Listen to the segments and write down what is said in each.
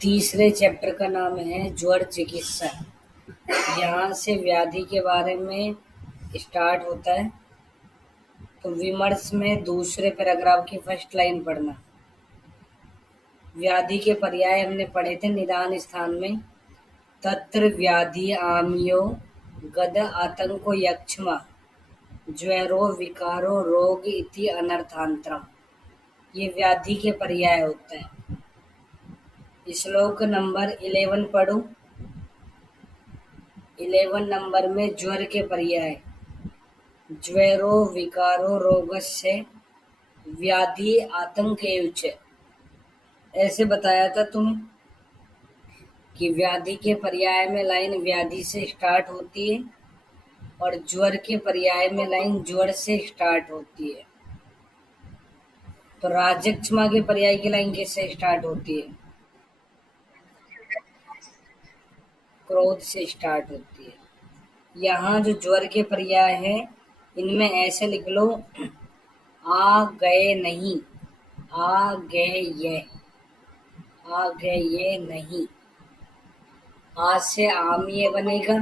तीसरे चैप्टर का नाम है ज्वर चिकित्सा। यहाँ से व्याधि के बारे में स्टार्ट होता है। तो विमर्श में दूसरे पैराग्राफ की फर्स्ट लाइन पढ़ना। व्याधि के पर्याय हमने पढ़े थे निदान स्थान में। तत्र व्याधि आमियो गद आतंको यक्ष्मा ज्वरो विकारो रोग इति अनर्थांतरम। ये व्याधि के पर्याय होते हैं। श्लोक नंबर 11 पढ़ो। 11 नंबर में ज्वर के पर्याय ज्वरो विकारो रोगस्य व्याधि आतंकेयुच। ऐसे बताया था तुम्हें कि व्याधि के पर्याय में लाइन व्याधि से स्टार्ट होती है और ज्वर के पर्याय में लाइन ज्वर से स्टार्ट होती है। तो राजक्षमा के पर्याय की लाइन किससे स्टार्ट होती है? क्रोध से स्टार्ट होती है। यहाँ जो ज्वर के पर्याय है इनमें ऐसे लिख लो, आ गए नहीं, आ गए ये, आ गए ये नहीं। आ से आमिये बनेगा,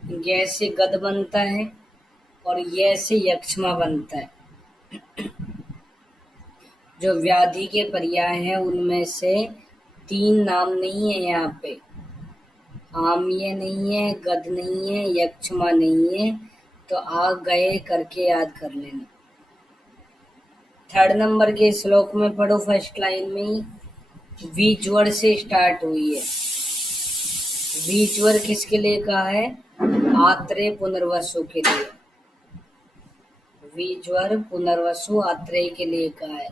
गे से गद बनता है और ये से यक्ष्मा बनता है। जो व्याधि के पर्याय हैं उनमें से 3 नाम नहीं है यहाँ पे। आमिये नहीं है, गद नहीं है, यक्ष्मा नहीं है। तो आ गए करके याद कर लेना। 3rd नंबर के श्लोक में पढ़ो। फर्स्ट लाइन में ही विज्वर से स्टार्ट हुई है। विज्वर किसके लिए कहा है? आत्रेय पुनर्वसु के लिए। विज्वर पुनर्वसु आत्रेय के लिए कहा है।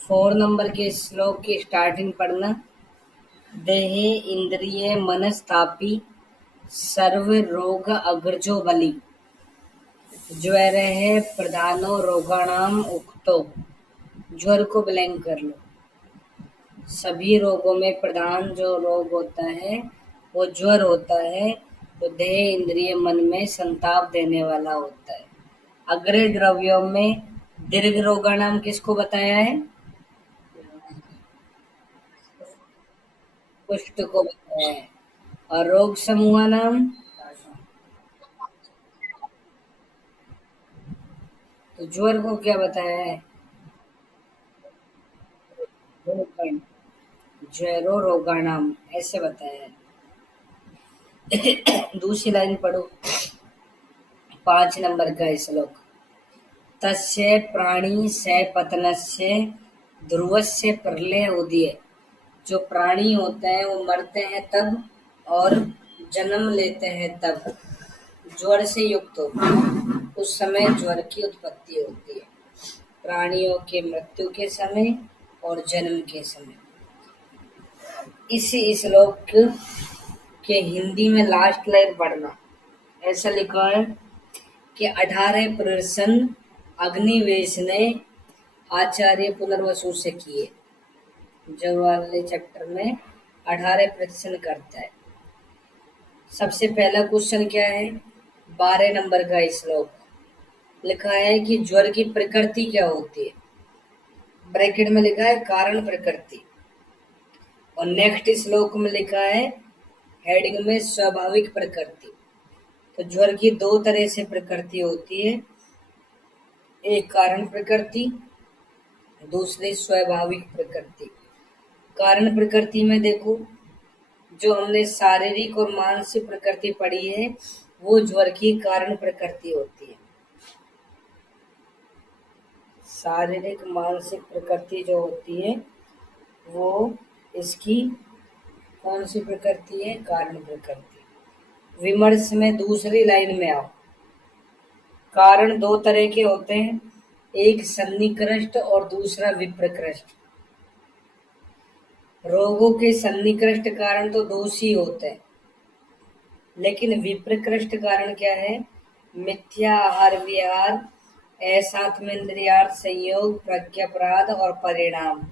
4 नंबर के श्लोक की स्टार्टिंग पढ़ना। देहे इंद्रिय मनस्तापी सर्व रोग अग्रजो बलि ज्वर है प्रधानो रोगाणाम उक्तो। ज्वर को ब्लैंक कर लो। सभी रोगों में प्रधान जो रोग होता है वो ज्वर होता है। तो देह इंद्रिय मन में संताप देने वाला होता है। अग्रज द्रव्यों में दीर्घ रोगाणाम किसको बताया है? कुष्ठ को बताया है। और रोग समूह नाम तो ज्वर को क्या बताया है? रोगण, ज्वरो रोगाणाम ऐसे बताया है। दूसरी लाइन पढ़ो। 5 नंबर का श्लोक। तस्य प्राणी से पतनस्य ध्रुवस्य प्रलय उदय। जो प्राणी होते हैं वो मरते हैं तब और जन्म लेते हैं तब ज्वर से युक्त होते हैं। उस समय ज्वर की उत्पत्ति होती है। प्राणियों के मृत्यु के समय और जन्म के समय। इसी श्लोक के हिंदी में लास्ट लाइन पढ़ना। ऐसा लिखा है कि 18 प्रश्न अग्निवेश ने आचार्य पुनर्वसु से किए। ज्वर वाले चैप्टर में 18 प्रश्न करता है। सबसे पहला क्वेश्चन क्या है? 12 नंबर का श्लोक लिखा है कि ज्वर की प्रकृति क्या होती है। ब्रैकेट में लिखा है कारण प्रकृति। और नेक्स्ट श्लोक में लिखा है हेडिंग में स्वाभाविक प्रकृति। तो ज्वर की 2 तरह से प्रकृति होती है, एक कारण प्रकृति, दूसरी स्वाभाविक प्रकृति। कारण प्रकृति में देखो, जो हमने शारीरिक और मानसिक प्रकृति पढ़ी है वो ज्वर की कारण प्रकृति होती है। शारीरिक मानसिक प्रकृति जो होती है वो इसकी कौन सी प्रकृति है? कारण प्रकृति। विमर्श में दूसरी लाइन में आओ। कारण 2 तरह के होते हैं, एक सन्निकृष्ट और दूसरा विप्रकृष्ट। रोगों के सन्निकृष्ट कारण तो दोष ही होते हैं, लेकिन विप्रकृष्ट कारण क्या है? मिथ्या आहार विहार, असात्मेंद्रियार्थ संयोग, प्रज्ञापराध और परिणाम।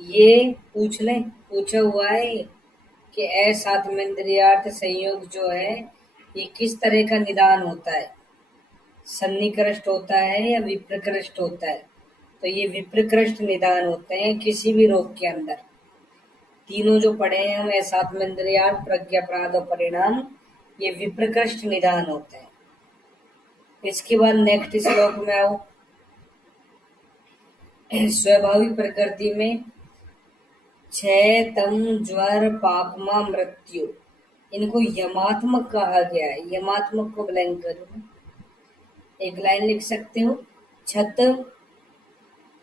ये पूछ लें, पूछा हुआ है कि असात्मेंद्रियार्थ संयोग जो है ये किस तरह का निदान होता है? सन्निकृष्ट होता है या विप्रकृष्ट होता है? तो ये विप्रकृष्ट निदान होते हैं किसी भी रोग के अंदर। तीनों जो पढ़े हैं हम, सात्मेंद्रियार्थ, प्रज्ञा, प्राद और परिणाम, ये विप्रकृष्ट निधान होते हैं। इसके बाद नेक्स्ट श्लोक में आओ। स्वाभाविक प्रकृति में क्षय, तम, ज्वर, पापमा, मृत्यु, इनको यमात्मक कहा गया है। यमात्मक को ब्लैंक करो, एक लाइन लिख सकते हो, छत,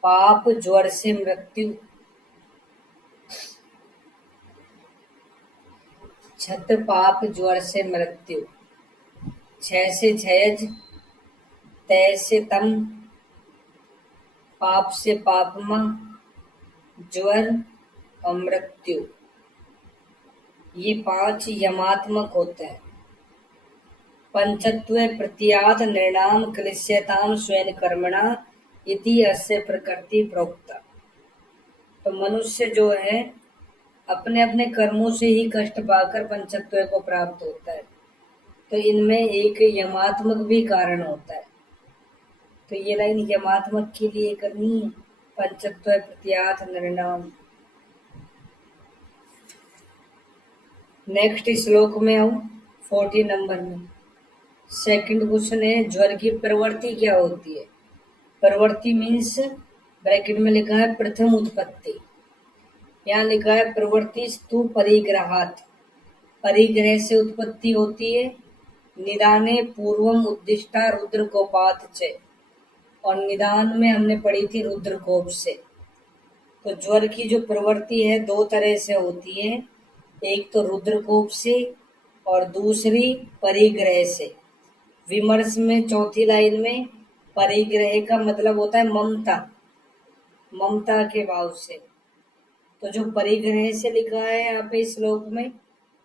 पाप, ज्वर से मृत्यु, छत, पाप, ज्वर से मृत्यु, क्षय से क्षयज, तय से तम, पाप से पापमा, ज्वर और मृत्यु, ये 5 यमात्मक होते हैं। पंचत्व प्रत्यात निर्णाम क्लिश्यताम स्वयं कर्मणा इति अस्य प्रकृति प्रोक्ता। तो मनुष्य जो है अपने अपने कर्मों से ही कष्ट पाकर पंचत्व को प्राप्त होता है। तो इनमें एक यमात्मक भी कारण होता है। तो ये लाइन यमात्मक के लिए करनी है, पंचत्व प्रत्यात निर्णाम। नेक्स्ट श्लोक में आऊं, 40 नंबर में सेकंड क्वेश्चन है, ज्वर की प्रवृत्ति क्या होती है? प्रवृत्ति मीन्स ब्रैकेट में लिखा है प्रथम उत्पत्ति, यहाँ लिखा है प्रवृत्ति स्तु परिग्रहात, परिग्रह से उत्पत्ति होती है। निदाने पूर्वम उद्दिष्टा रुद्र कोपात च, और निदान में हमने पढ़ी थी रुद्र कोप से। तो ज्वर की जो प्रवृत्ति है 2 तरह से होती है, एक तो रुद्र कोप से और दूसरी परिग्रह से। विमर्श में चौथी लाइन में परिग्रह का मतलब होता है ममता, ममता के भाव से। तो जो परिग्रह से लिखा है यहाँ पे श्लोक में,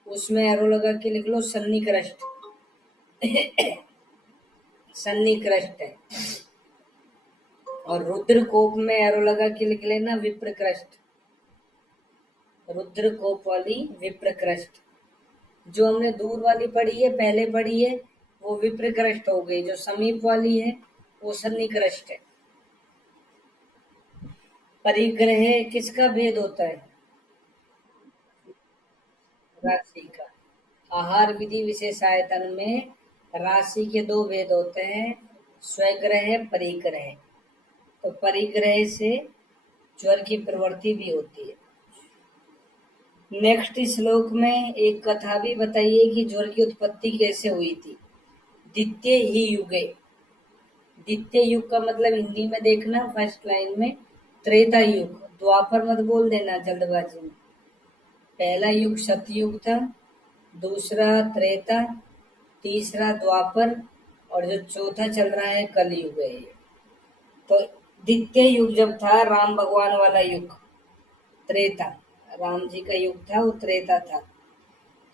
उसमें एरो लगा के लिख लो सन्निकृष्ट, सन्निकृष्ट है। और रुद्र कोप में एरो लगा के लिख लेना विप्रकृष्ट, रुद्र कोप वाली विप्रकृष्ट। जो हमने दूर वाली पढ़ी है, पहले पढ़ी है, वो विप्रकृष्ट हो गई। जो समीप वाली है वो सन्निकृष्ट है। परिग्रह किसका भेद होता है? राशि का। आहार विधि विशेषायतन में राशि के 2 भेद होते हैं, स्वग्रह, परिग्रह। तो परिग्रह से ज्वर की प्रवृत्ति भी होती है। नेक्स्ट श्लोक में एक कथा भी बताइए कि ज्वर की उत्पत्ति कैसे हुई थी। द्वितीय ही युगे, द्वितीय युग का मतलब हिंदी में देखना फर्स्ट लाइन में, त्रेता युग, द्वापर मत बोल देना जल्दबाजी में। पहला युग सतयुग था, दूसरा त्रेता, तीसरा द्वापर, और जो चौथा चल रहा है कलयुग है। तो द्वितीय युग जब था, राम भगवान वाला युग, त्रेता, राम जी का युग था, वो त्रेता था।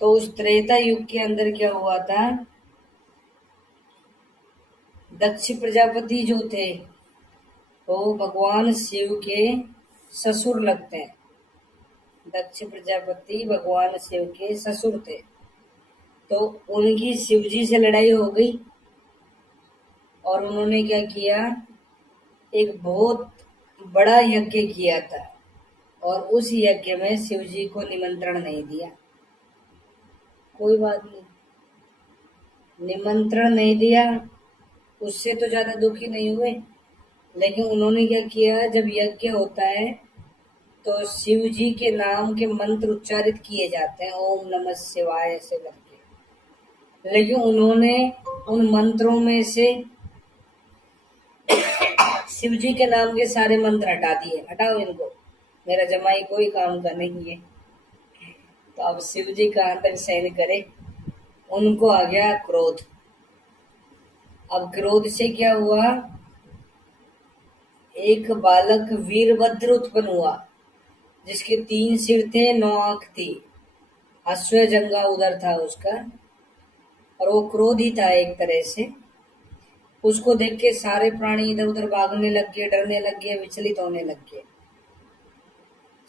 तो उस त्रेता युग के अंदर क्या हुआ था, दक्ष प्रजापति जो थे वो भगवान शिव के ससुर लगते हैं। दक्ष प्रजापति भगवान शिव के ससुर थे। तो उनकी शिव जी से लड़ाई हो गई और उन्होंने क्या किया, एक बहुत बड़ा यज्ञ किया था, और उस यज्ञ में शिव जी को निमंत्रण नहीं दिया। कोई बात नहीं, निमंत्रण नहीं दिया, उससे तो ज्यादा दुखी नहीं हुए। लेकिन उन्होंने क्या किया, जब यज्ञ होता है तो शिव जी के नाम के मंत्र उच्चारित किए जाते हैं, ओम नमः शिवाय ऐसे करके। लेकिन उन्होंने उन मंत्रों में से शिव जी के नाम के सारे मंत्र हटा दिए, हटाओ इनको, मेरा जमाई कोई काम का नहीं है। तो अब शिव जी कहाँ तक सहन करे, उनको आ गया क्रोध। अब क्रोध से क्या हुआ, एक बालक वीरभद्र उत्पन्न हुआ, जिसके 3 सिर थे, 9 आंख थी, अश्व जंगा उधर था उसका, और वो क्रोधी था एक तरह से। उसको देख के सारे प्राणी इधर उधर भागने लग गए, डरने लग गए, विचलित होने लग गए।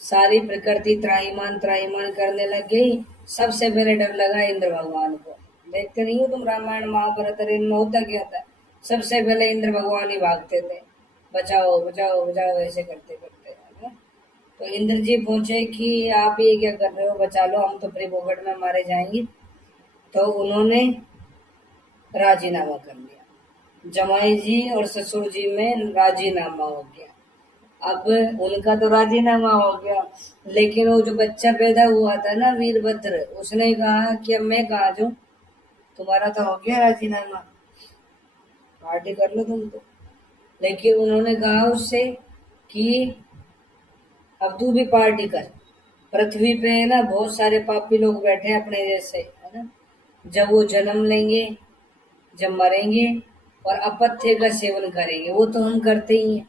सारी प्रकृति त्राहिमाम त्राहिमाम करने लग गई। सबसे पहले डर लगा इंद्र भगवान को। देखते नहीं हो तुम रामायण महाभारत, अरे इनमें होता क्या था, सबसे पहले इंद्र भगवान ही भागते थे, बचाओ बचाओ बचाओ ऐसे करते करते, है ना। तो इंद्र जी पूछे कि आप ये क्या कर रहे हो, बचा लो, हम तो फ्री पॉकेट में मारे जाएंगे। तो उन्होंने राजीनामा कर लिया। जमाई जी और ससुर जी में राजीनामा हो गया। अब उनका तो राजीनामा हो गया, लेकिन वो जो बच्चा पैदा हुआ था ना वीरभद्र, उसने कहा कि अब मैं कहाँ जाऊं, तुम्हारा तो हो गया राजीनामा, पार्टी कर लो तुम तो। लेकिन उन्होंने कहा उससे कि अब तू भी पार्टी कर। पृथ्वी पे है ना बहुत सारे पापी लोग बैठे हैं अपने जैसे, है ना। जब वो जन्म लेंगे, जब मरेंगे और अपथ्य का सेवन करेंगे, वो तो हम करते ही हैं,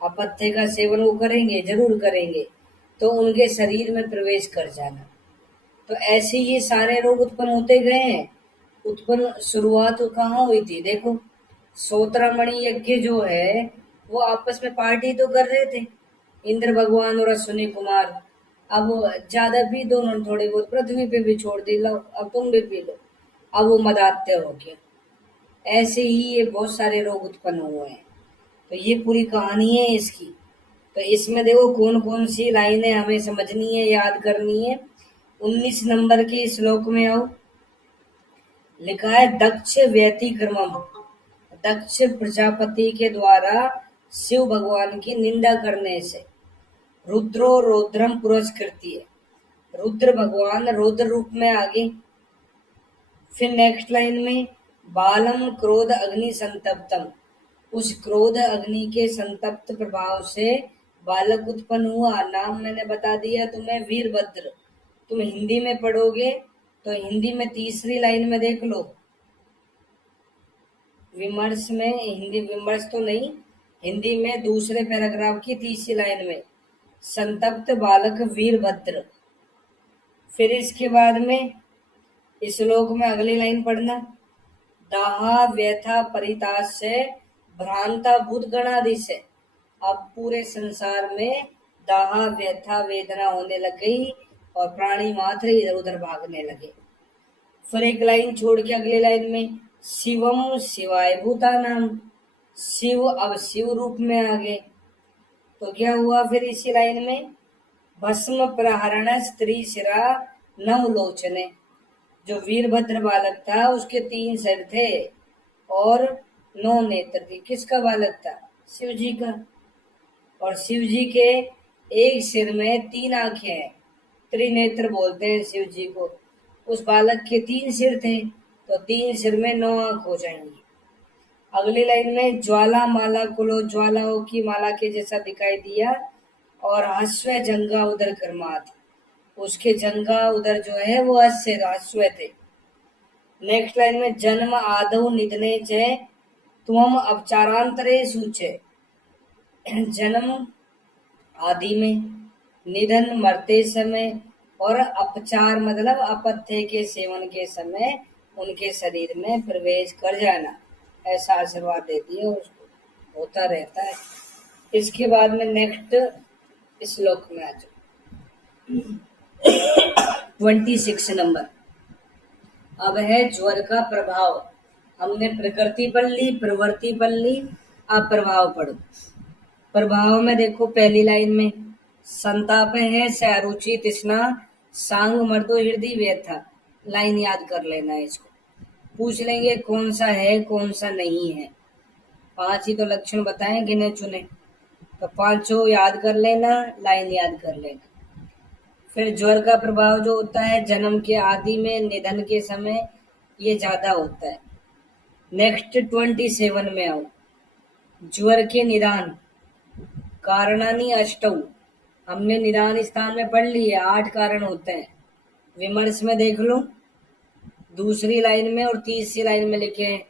अपथ्य का सेवन वो करेंगे, जरूर करेंगे, तो उनके शरीर में प्रवेश कर जाना। तो ऐसे ये सारे रोग उत्पन्न होते गए हैं। उत्पन्न शुरुआत तो कहाँ हुई थी देखो, सोत्रमणि यज्ञ जो है वो आपस में पार्टी तो कर रहे थे, इंद्र भगवान और अश्विनी कुमार। अब ज्यादा पी दो, उन्होंने थोड़ी बहुत पृथ्वी पे भी छोड़ दी, लो अब तुम भी पी लो। अब वो मदात्य हो गया। ऐसे ही ये बहुत सारे रोग उत्पन्न हुए हैं। तो ये पूरी कहानी है इसकी। तो इसमें देखो कौन कौन सी लाइनें हमें समझनी है, याद करनी है। 19 नंबर के श्लोक में आओ, लिखा है दक्ष व्यतिक्रमम। दक्ष प्रजापति के द्वारा शिव भगवान की निंदा करने से रुद्रो रौद्रम पुरस्कृति है। रुद्र भगवान रौद्र रूप में आगे। फिर नेक्स्ट लाइन में बालम क्रोध अग्नि संतप्तम, उस क्रोध अग्नि के संतप्त प्रभाव से बालक उत्पन्न हुआ। नाम मैंने बता दिया तुम्हें, वीरभद्र। तुम हिंदी में पढ़ोगे तो हिंदी में तीसरी लाइन में देख लो, विमर्श में, हिंदी विमर्श तो नहीं, हिंदी में दूसरे पैराग्राफ की तीसरी लाइन में संतप्त बालक वीरभद्र। फिर इसके बाद में इस श्लोक में अगली लाइन पढ़ना, दाहा व्यथा परिताश से भ्रांता भूत गणाधीश है। अब पूरे संसार में दाहा व्यथा वेदना होने लग गई और प्राणी मात्र इधर उधर भागने लगे। फिर एक लाइन छोड़ के अगले लाइन में शिवम शिवाय भूतानाम, शिव अब शिव रूप में आ गए। तो क्या हुआ फिर इसी लाइन में, भस्म प्रहरण स्त्री शिरा नवलोचने। जो वीरभद्र बालक था उसके 3 सिर थे और 9 नेत्र थे। किसका बालक था? शिव जी का। और शिव जी के एक सिर में 3 आंखें हैं, त्रिनेत्र बोलते हैं शिव जी को। उस बालक के 3 सिर थे, तो 3 सिर में 9 आंख हो जाएंगी। अगली लाइन में ज्वाला माला कुलो, ज्वालाओं की माला के जैसा दिखाई दिया और हस्व जंगा उदर कर्मात, उसके जंगा उदर जो है वो हस्व थे। नेक्स्ट लाइन में जन्म आदौ निधने च त्वम अपचारांतरे सूचे, जन्म आदि में, निधन मरते समय, और अपचार मतलब अपथ्य के सेवन के समय उनके शरीर में प्रवेश कर जाना, ऐसा आशीर्वाद देती है उसको, होता रहता है। इसके बाद में नेक्स्ट श्लोक में आ जाओ, 26 नंबर। अब है ज्वर का प्रभाव। हमने प्रकृति पढ़ ली, प्रवृत्ति पढ़ ली, अब प्रभाव पढ़ो। प्रभाव में देखो पहली लाइन में संताप है से अरुचि तृष्णा सांग मर्दो हृदय व्यथा। लाइन याद कर लेना है इसको। पूछ लेंगे कौन सा है कौन सा नहीं है, 5 ही तो लक्षण बताए गिने चुने, तो 5 याद कर लेना, लाइन याद कर लेना। फिर ज्वर का प्रभाव जो होता है जन्म के आदि में, निधन के समय ये ज्यादा होता है। नेक्स्ट 27 में आओ, ज्वर के निदान कारणानि अष्टौ। हमने निदान स्थान में पढ़ लिए, 8 कारण होते हैं। विमर्श में देख लो, दूसरी लाइन में और तीसरी लाइन में लिखे हैं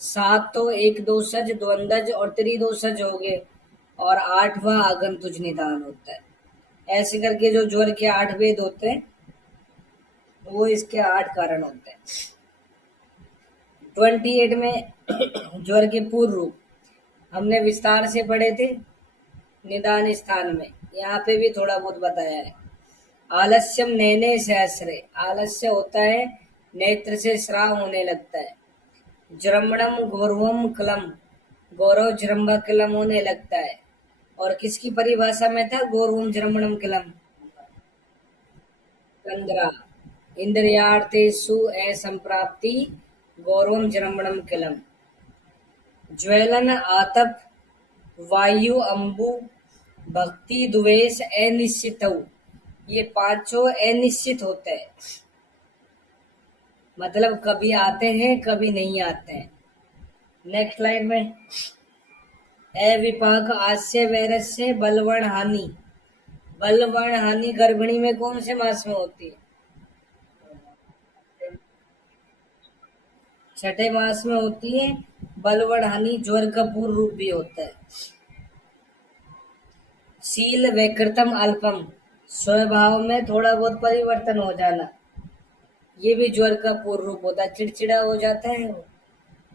7 तो एक दोषज द्वंद्वज और त्रिदोषज हो गए, और 8वां आगंतुज निदान होता है। ऐसे करके जो ज्वर के 8 भेद होते हैं वो इसके 8 कारण होते हैं। 28 में ज्वर के पूर्व रूप हमने विस्तार से पढ़े थे निदान स्थान में, यहाँ पे भी थोड़ा बहुत बताया है। आलस्यम नैने सहस्रे, आलस्य होता है नेत्र से श्राव होने लगता है। जृंभणम गौरवम कलम, गौरव जृंभ कलम होने लगता है। और किसकी परिभाषा में था? गौरवम जरमणम किलम कंदरा इंद्रियार्थेषु असंप्राप्ति गौरवम जरमणम किलम। ज्वलन आतप वायु अंबु भक्ति द्वेष अनिश्चित, ये पांचों अनिश्चित होते हैं, मतलब कभी आते हैं कभी नहीं आते हैं। नेक्स्ट लाइन में अविपाक आस्य वैरस्य बलवण हानि। बलवण हानि गर्भिणी में कौन से मास में होती है? छठे मास में होती है। बलवण हानि ज्वर का पूर्व रूप भी होता है। शील वैकृतम अल्पम, स्वभाव में थोड़ा बहुत परिवर्तन हो जाना, ये भी ज्वर का पूर्व रूप होता है। चिड़चिड़ा हो जाता है वो।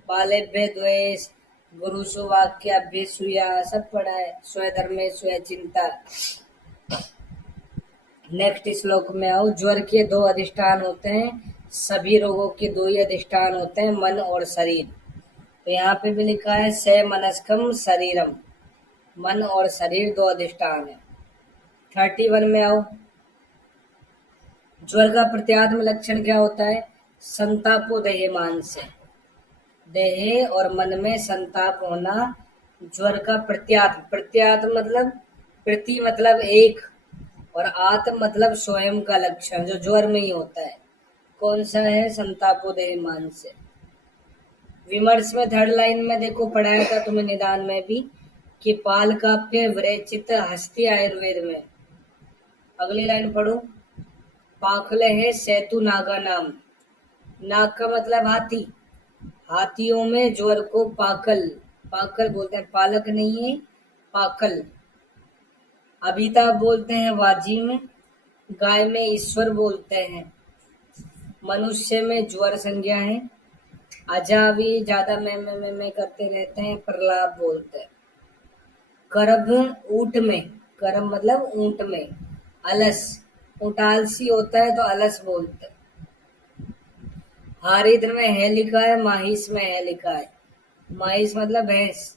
बालेभ्य द्वेष गुरुसु वाक्य अभ्यसूया सब पढ़ा है। स्वधर्मे स्व चिंता। नेक्स्ट श्लोक में आओ। ज्वर के दो अधिष्ठान होते हैं, सभी रोगों के दो ही अधिष्ठान होते हैं, मन और शरीर। तो यहाँ पे भी लिखा है स मनस्कम शरीरम, मन और शरीर दो अधिष्ठान है। 31 में आओ। ज्वर का प्रत्यात्म लक्षण क्या होता है? संतापो देह मान से, देह और मन में संताप होना ज्वर का प्रत्यात्म। प्रत्यात्म मतलब प्रति मतलब एक, और आत्म मतलब स्वयं का लक्षण, जो ज्वर में ही होता है। कौन सा है? संतापो देह मान से। विमर्श में 3rd लाइन में देखो, पढ़ाया था तुम्हें निदान में भी कि पाल काव्य विरचित हस्ती आयुर्वेद में। अगली लाइन पढ़ो। पाखले है सेतु नागा नाम। नाग का मतलब हाथी। हाथियों में ज्वर को पाकल, पाकल बोलते हैं, पालक नहीं है, पाकल। अभिता बोलते हैं वाजी में। गाय में ईश्वर बोलते हैं। मनुष्य में ज्वर संज्ञा है। अजावी ज्यादा में करते रहते हैं, प्रलाप बोलते हैं। करभ ऊंट में, करभ मतलब ऊंट में। अलस, ऊंट आलसी होता है तो अलस बोलते हैं। हारिद्र में है लिखा है, माहिस में है लिखा है। माहिस मतलब भैंस,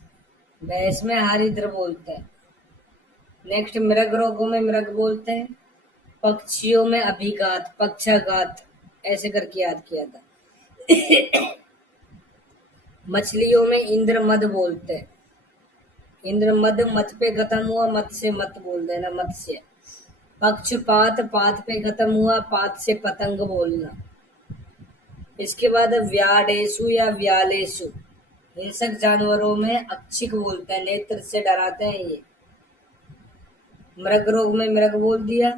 भैंस में हारिद्र बोलते हैं। नेक्स्ट मृग रोगों में मृग बोलते हैं। पक्षियों में अभिघात, पक्षाघात, ऐसे करके याद किया था। मछलियों में इंद्र मद बोलते हैं। इंद्र मद, मत पे खत्म हुआ, मत से मत बोल देना, मत से। पक्षपात, पात पे खत्म हुआ, पात से पतंग बोलना। इसके बाद व्याडेशु या व्यालेशु, हिंसक जानवरों में अक्षिक बोलते हैं, नेत्र से डराते हैं ये। मृग रोग में मृग बोल दिया।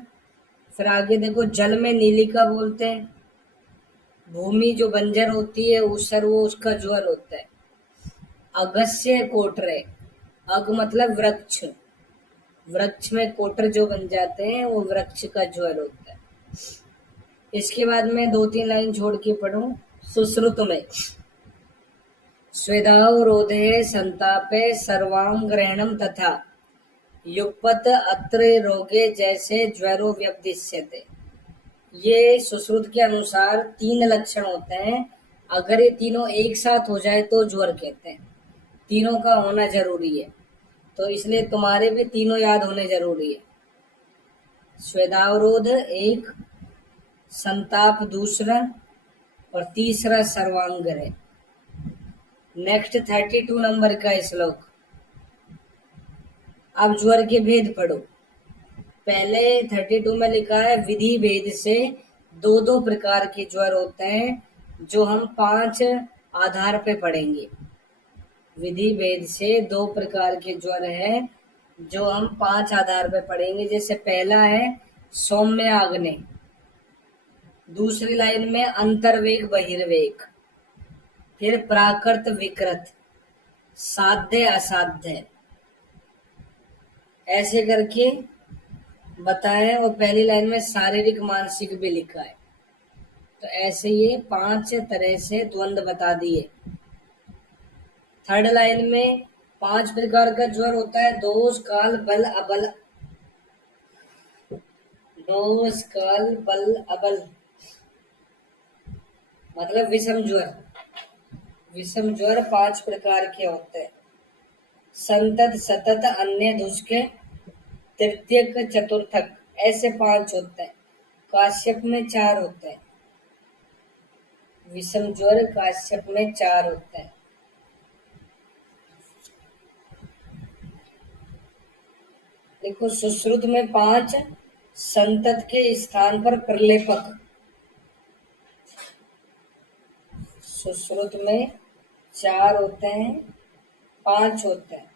फिर आगे देखो, जल में नीलिका बोलते हैं। भूमि जो बंजर होती है ऊसर, वो उसका ज्वर होता है। अगस्य कोटरे, अग मतलब वृक्ष, वृक्ष में कोटर जो बन जाते हैं वो वृक्ष का ज्वर होता है। इसके बाद में 2-3 लाइन छोड़ के पढ़ूं। सुश्रुत में स्वेदावरोधे संतापे सर्वांग ग्रहणम तथा युगपत अत्र रोगे जैसे ज्वरो व्यपदिश्यते। ये सुश्रुत के अनुसार 3 लक्षण होते हैं। अगर ये तीनों एक साथ हो जाए तो ज्वर कहते हैं। तीनों का होना जरूरी है, तो इसलिए तुम्हारे भी तीनों याद होने जरूरी है। स्वेदावरोध एक, संताप दूसरा, और तीसरा सर्वांग्रह। नेक्स्ट 32 नंबर का श्लोक। अब ज्वर के भेद पढ़ो। पहले 32 में लिखा है विधि भेद से 2-2 प्रकार के ज्वर होते हैं, जो हम 5 आधार पे पढ़ेंगे। विधि भेद से 2 प्रकार के ज्वर है, जो हम 5 आधार पे पढ़ेंगे। जैसे पहला है सौम्य आग्नेय, दूसरी लाइन में अंतर्वेग बहिर्वेग, फिर प्राकृत विकृत, साध्य असाध्य, ऐसे करके बताया। और पहली लाइन में शारीरिक मानसिक भी लिखा है। तो ऐसे ये 5 तरह से द्वंद्व बता दिए। 3rd लाइन में 5 प्रकार का ज्वर होता है। दोष काल बल अबल, दोष काल बल अबल मतलब विषम ज्वर। विषम ज्वर 5 प्रकार के होते हैं। संतत सतत अन्य धुष्क तृतीयक चतुर्थक, ऐसे 5 होते हैं। काश्यप में 4 होते हैं। विषम ज्वर काश्यप में 4 होते हैं। देखो सुश्रुत में 5, संतत के स्थान पर प्रलेपक। सुश्रुत में 4 होते हैं, 5 होते हैं।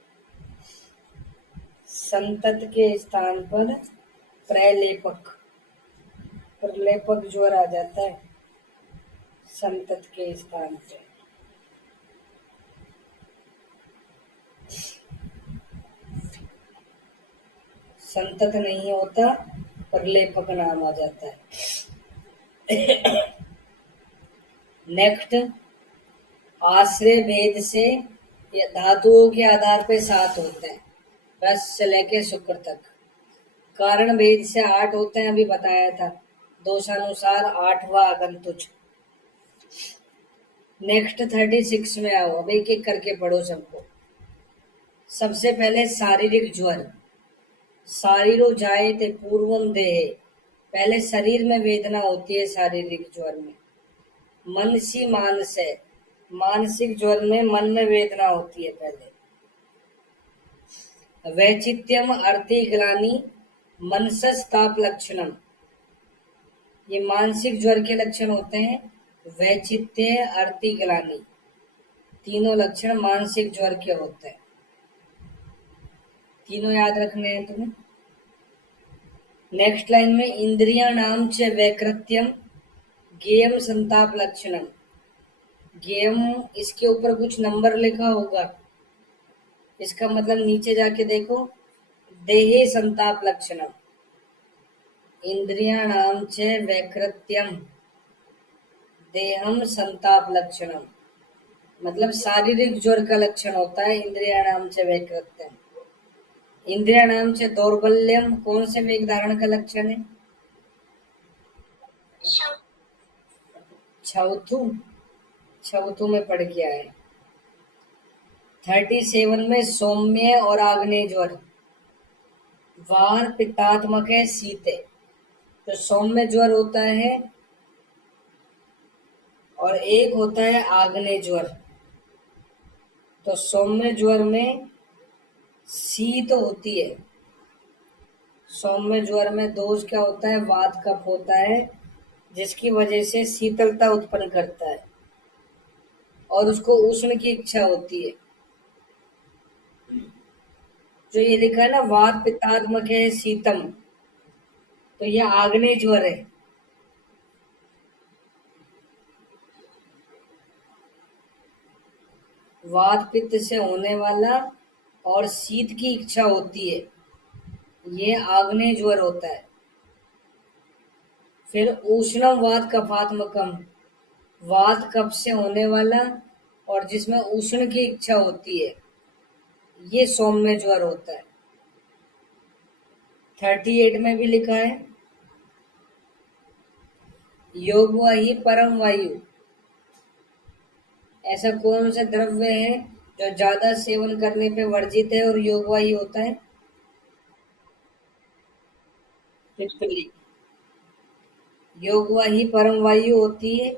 संतत के स्थान पर प्रलेपक, प्रलेपक ज्वर आ जाता है संतत के स्थान पे। संतत नहीं होता, प्रलेपक नाम आ जाता है। नेक्स्ट, आश्रय भेद से धातुओं के आधार पे 7 होते हैं, रस से लेके शुक्र तक। कारण भेद से 8 होते हैं, अभी बताया था। दोषानुसार 8वां आगंतुक। नेक्स्ट 36 में आओ, अब एक एक करके पढ़ो सबको। सबसे पहले शारीरिक ज्वर। शारीरो जायते पूर्वम देहे, पहले शरीर में वेदना होती है शारीरिक ज्वर में। मनसी मानस है, मानसिक ज्वर में मन में वेदना होती है पहले। वैचित्यम अर्थी ग्लानि मनसस ताप लक्षणम, ये मानसिक ज्वर के लक्षण होते हैं। वैचित्य अर्थी ग्लानि, तीनों लक्षण मानसिक ज्वर के होते हैं। तीनों याद रखने हैं तुम्हें। नेक्स्ट लाइन में इंद्रिया नाम च वैकृत्यम गेयम संताप लक्षणम। गेयम, इसके ऊपर कुछ नंबर लिखा होगा, इसका मतलब नीचे जाके देखो, देहे संताप लक्षणम। इंद्रिया नाम च वैकृत्यम देहम संताप लक्षणम, मतलब शारीरिक ज्वर का लक्षण होता है इंद्रिया नाम च वैकृत्यम। इंद्रिया नाम से दौर्बल्यम कौन से वेग धारण का लक्षण है? चौथु, चौथु में पढ़ के आए। 37 में सौम्य और आग्नेय ज्वर। वार पित्तात्मक है, शीत है, तो सौम्य ज्वर होता है और एक होता है आग्नेय ज्वर। तो सौम्य ज्वर में शीत होती है। सौम्य ज्वर में दोष क्या होता है? वात कफ होता है, जिसकी वजह से शीतलता उत्पन्न करता है और उसको उष्ण की इच्छा होती है। जो ये लिखा है ना, वात पित्तात्मक है शीतम, तो यह आग्नेय ज्वर है। वात पित्त से होने वाला और शीत की इच्छा होती है, ये आग्नेय ज्वर होता है। फिर उष्णम वात कफात्मकम, वात कफ से होने वाला और जिसमें उष्ण की इच्छा होती है, ये सौम्य ज्वर होता है। 38 में भी लिखा है योग ही परम वायु, ऐसा कौन सा द्रव्य है जो ज्यादा सेवन करने पे वर्जित है और योग वायु होता है? पिप्पली। योग ही परम वायु होती है,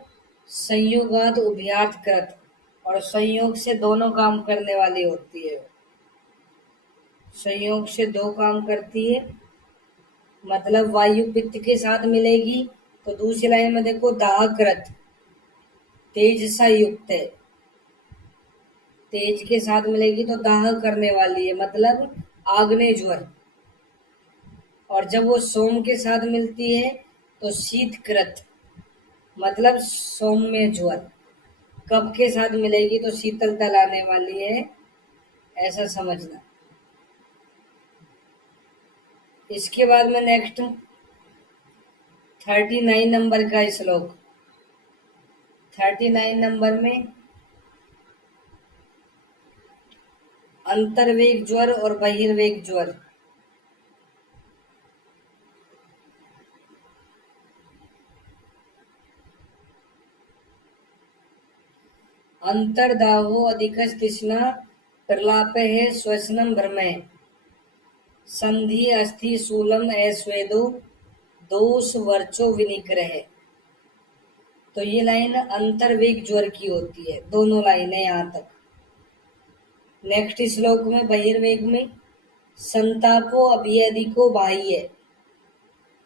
संयोगात उभयार्थ कृत, और संयोग से दोनों काम करने वाली होती है। संयोग से 2 काम करती है, मतलब वायु पित्त के साथ मिलेगी तो दूसरी लाइन में देखो दाहकृत, तेज सा युक्त है। तेज के साथ मिलेगी तो दाह करने वाली है, मतलब आग्नेय ज्वर। और जब वो सोम के साथ मिलती है तो शीतकृत, मतलब सौम्य ज्वर। कब के साथ मिलेगी तो शीतलता लाने वाली है, ऐसा समझना। इसके बाद में नेक्स्ट 39 नंबर का श्लोक। 39 नंबर में अंतर्वेग ज्वर और बहिर्वेग ज्वर। अंतर्दाहो अधिकस तृष्णा प्रलापे श्वसनम भ्रमे संधि अस्थि शूलम ऐस्वेदो दोष वर्चो विनिग्रह। तो ये लाइन अंतर्वेग ज्वर की होती है, दोनों लाइनें यहाँ तक। नेक्स्ट श्लोक में बहिर्वेग में संतापो अभियधिको बाह्य।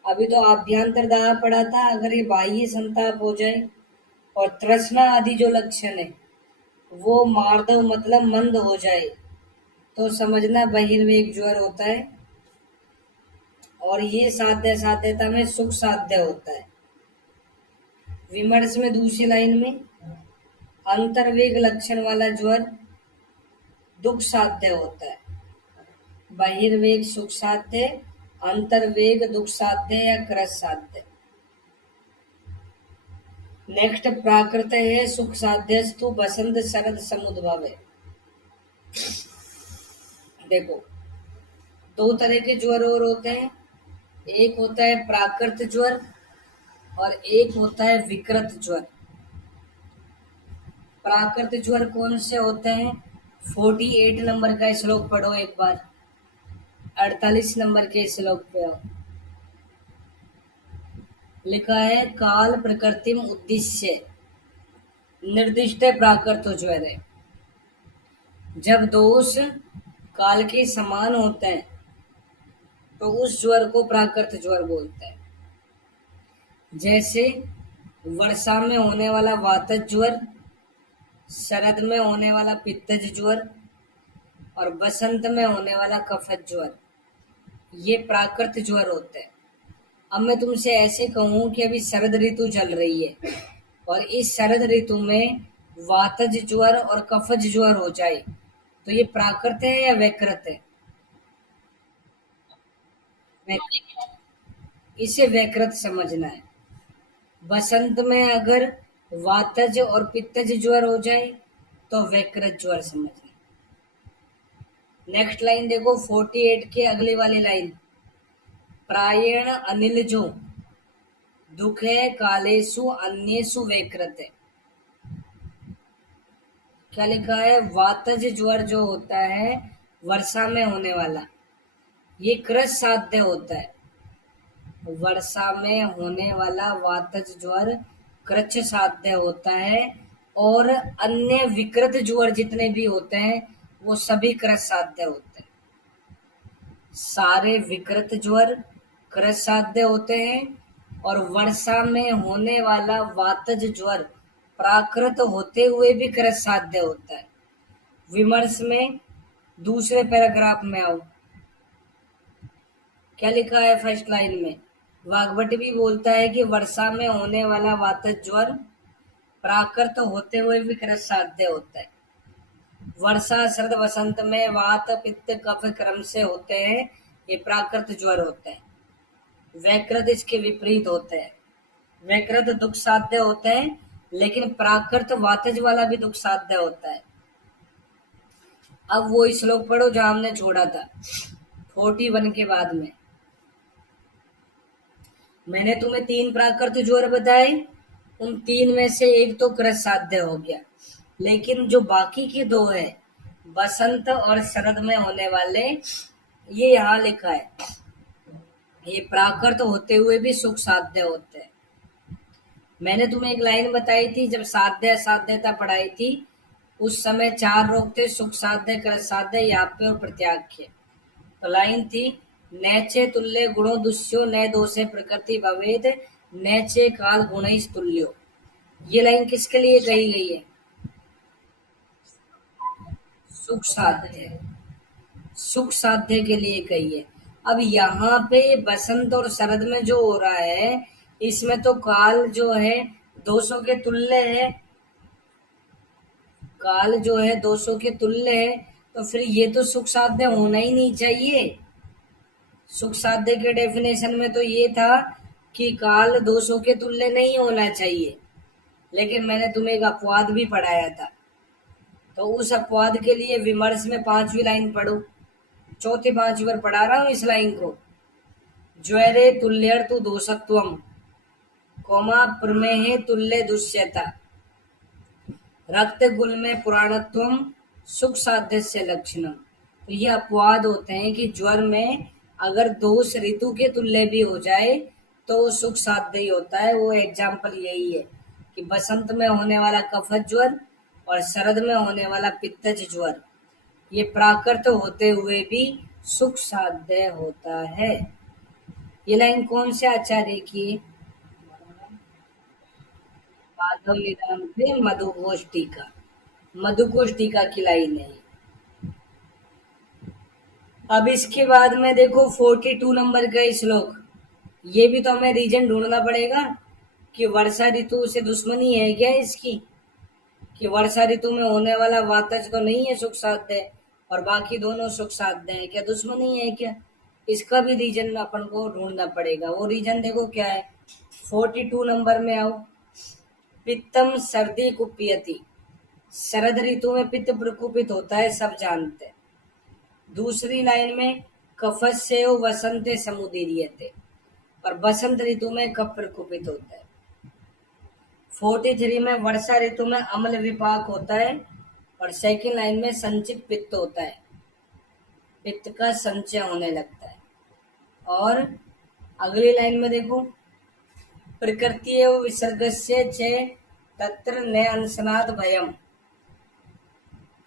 अभी तो आभ्यंतर दाह पड़ा था, अगर ये बाह्य संताप हो जाए और तृष्णा आदि जो लक्षण है वो मार्दव मतलब मंद हो जाए तो समझना बहिर्वेग ज्वर होता है। और ये साध्य साध्यता में सुख साध्य होता है। विमर्श में दूसरी लाइन में अंतर्वेग लक्षण वाला ज्वर दुख साध्य होता है। बहिर्वेग सुख साध्य, अंतर्वेग दुख साध्य या क्रस साध्य। नेक्स्ट प्राकृत है सुख साध्यस्तु बसंत शरद समुद्भव है। देखो दो तरह के ज्वर और होते हैं, एक होता है प्राकृत ज्वर और एक होता है विकृत ज्वर। प्राकृत ज्वर कौन से होते हैं? 48 नंबर का श्लोक पढ़ो एक बार, 48 नंबर के श्लोक पे आओ। लिखा है काल प्रकृतिम उद्देश्य निर्दिष्ट प्राकृत ज्वर है। जब दोष काल के समान होते हैं तो उस ज्वर को प्राकृत ज्वर बोलते हैं। जैसे वर्षा में होने वाला वातज ज्वर, शरद में होने वाला पित्तज ज्वर और बसंत में होने वाला कफज ज्वर, ये प्राकृत ज्वर होते हैं। अब मैं तुमसे ऐसे कहूं कि अभी शरद ऋतु चल रही है और इस शरद ऋतु में वातज ज्वर और कफज ज्वर हो जाए तो ये प्राकृत है या वैकृत है? इसे वैकृत समझना है। बसंत में अगर वातज और पित्तज ज्वर हो जाए तो वैकृत ज्वर समझना। नेक्स्ट लाइन देखो 48 के अगली वाली लाइन, प्रायण अनिल जो दुख है कालेसु अन्येषु वैकृत है। क्या लिखा है? वातज ज्वर जो होता है वर्षा में होने वाला, ये क्रस साध्य होता है। वर्षा में होने वाला वातज ज्वर कृच्छ साध्य होता है और अन्य विकृत ज्वर जितने भी होते हैं वो सभी क्रस साध्य होते हैं। सारे विकृत ज्वर क्रस साध्य होते हैं और वर्षा में होने वाला वातज ज्वर प्राकृत होते हुए भी क्रस साध्य होता है। विमर्श में दूसरे पैराग्राफ में आओ, क्या लिखा है? फर्स्ट लाइन में वाग्भट भी बोलता है कि वर्षा में होने वाला वातज ज्वर प्राकृत होते हुए भी क्रस साध्य होता है। वर्षा शरद वसंत में वात पित्त कफ क्रम से होते हैं, ये प्राकृत ज्वर होते हैं। वैकृत इसके विपरीत होते हैं। वैकृत दुख साध्य होते हैं लेकिन प्राकृत वातज वाला भी दुख साध्य होता है। अब वो श्लोक पढ़ो जहां हमने छोड़ा था 41 के बाद में। मैंने तुम्हें 3 प्राकृत ज्वर बताए, उन 3 में से एक तो क्रस साध्य हो गया, लेकिन जो बाकी के 2 है बसंत और शरद में होने वाले, ये यहाँ लिखा है ये प्राकृत होते हुए भी सुख साध्य होते हैं। मैंने तुम्हें एक लाइन बताई थी जब साध्य असाध्यता पढ़ाई थी, उस समय 4 रोग थे, सुख साध्य, क्रस साध्य, याप्य और प्रत्याख्य। तो लाइन थी नैचे तुल्य गुणो दुष्यो न दोषे प्रकृति भवेद नैचे काल गुणैस तुल्यो। ये लाइन किसके लिए कही गई है? सुख साध्य, सुख साध्य के लिए कही है। अब यहाँ पे बसंत और शरद में जो हो रहा है इसमें तो काल जो है 200 के तुल्य है, काल जो है 200 के तुल्य है, तो फिर ये तो सुख साध्य होना ही नहीं चाहिए। सुख साध्य के डेफिनेशन में तो ये था कि काल 200 के तुल्य नहीं होना चाहिए, लेकिन मैंने तुम्हें एक अपवाद भी पढ़ाया था, तो उस अपवाद के लिए विमर्श में 5वीं लाइन पढ़ो। चौथी 5वीं बार पढ़ा रहा हूं इस लाइन को। ज्वरे तुल्यर्तु दोषत्वम कोमा प्रमेहे तुल्य दुष्यता रक्त गुल में पुराणत्वम सुख साध्य से लक्षणम। तो ये अपवाद होते हैं कि ज्वर में अगर दोष ऋतु के तुल्य भी हो जाए तो वो सुख साध्य ही होता है। वो एग्जाम्पल यही है कि बसंत में होने वाला कफज ज्वर और शरद में होने वाला पित्तज ज्वर, ये प्राकृत होते हुए भी सुख साध्य होता है। ये लाइन कौन से आचार्य की है? माधव निदान मधुघोष टीका, मधुकोश टीका की लाइन है। अब इसके बाद में देखो 42 नंबर का श्लोक, ये भी तो हमें रीजन ढूंढना पड़ेगा कि वर्षा ऋतु से दुश्मनी है क्या इसकी, कि वर्षा ऋतु में होने वाला वातज तो नहीं है सुख साध्य और बाकी दोनों सुख साध्य है, क्या दुश्मनी है क्या? इसका भी रीजन अपन को ढूंढना पड़ेगा। वो रीजन देखो क्या है, 42 नंबर में आओ। पित्तम सर्दी कुपियति, शरद ऋतु में पित्त प्रकोपित होता है, सब जानते हैं। दूसरी लाइन में कफस्य वसंते समुदीरियते, और बसंत ऋतु में कफ प्रकोपित होता है। 43 में वर्षा ऋतु में अम्ल विपाक होता है और सेकंड लाइन में संचित पित्त होता है, पित्त का संचय होने लगता है। और अगली लाइन में देखो, प्रकृति विसर्गस्य च तत्र न अंशनाद भयम।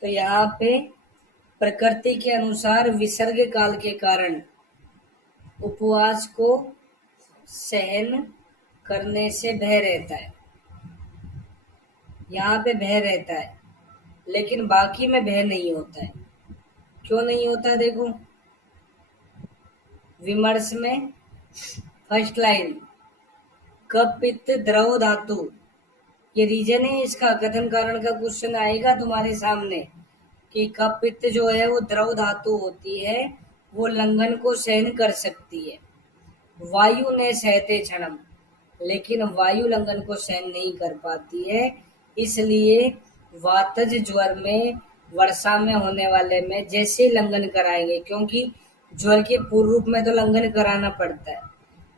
तो यहाँ पे प्रकृति के अनुसार विसर्ग काल के कारण उपवास को सहन करने से भय रहता है, यहाँ पे भय रहता है, लेकिन बाकी में भय नहीं होता है। क्यों नहीं होता देखो, विमर्श में फर्स्ट लाइन कप पित्त द्रव धातु, ये रीजन है इसका। कथन कारण का क्वेश्चन आएगा तुम्हारे सामने कि कप पित्त जो है वो द्रव धातु होती है, वो लंघन को सहन कर सकती है। वायु ने सहते क्षणम, लेकिन वायु लंघन को सहन नहीं कर पाती है। इसलिए वातज ज्वर में वर्षा में होने वाले में जैसे लंघन कराएंगे, क्योंकि ज्वर के पूर्व रूप में तो लंघन कराना पड़ता है,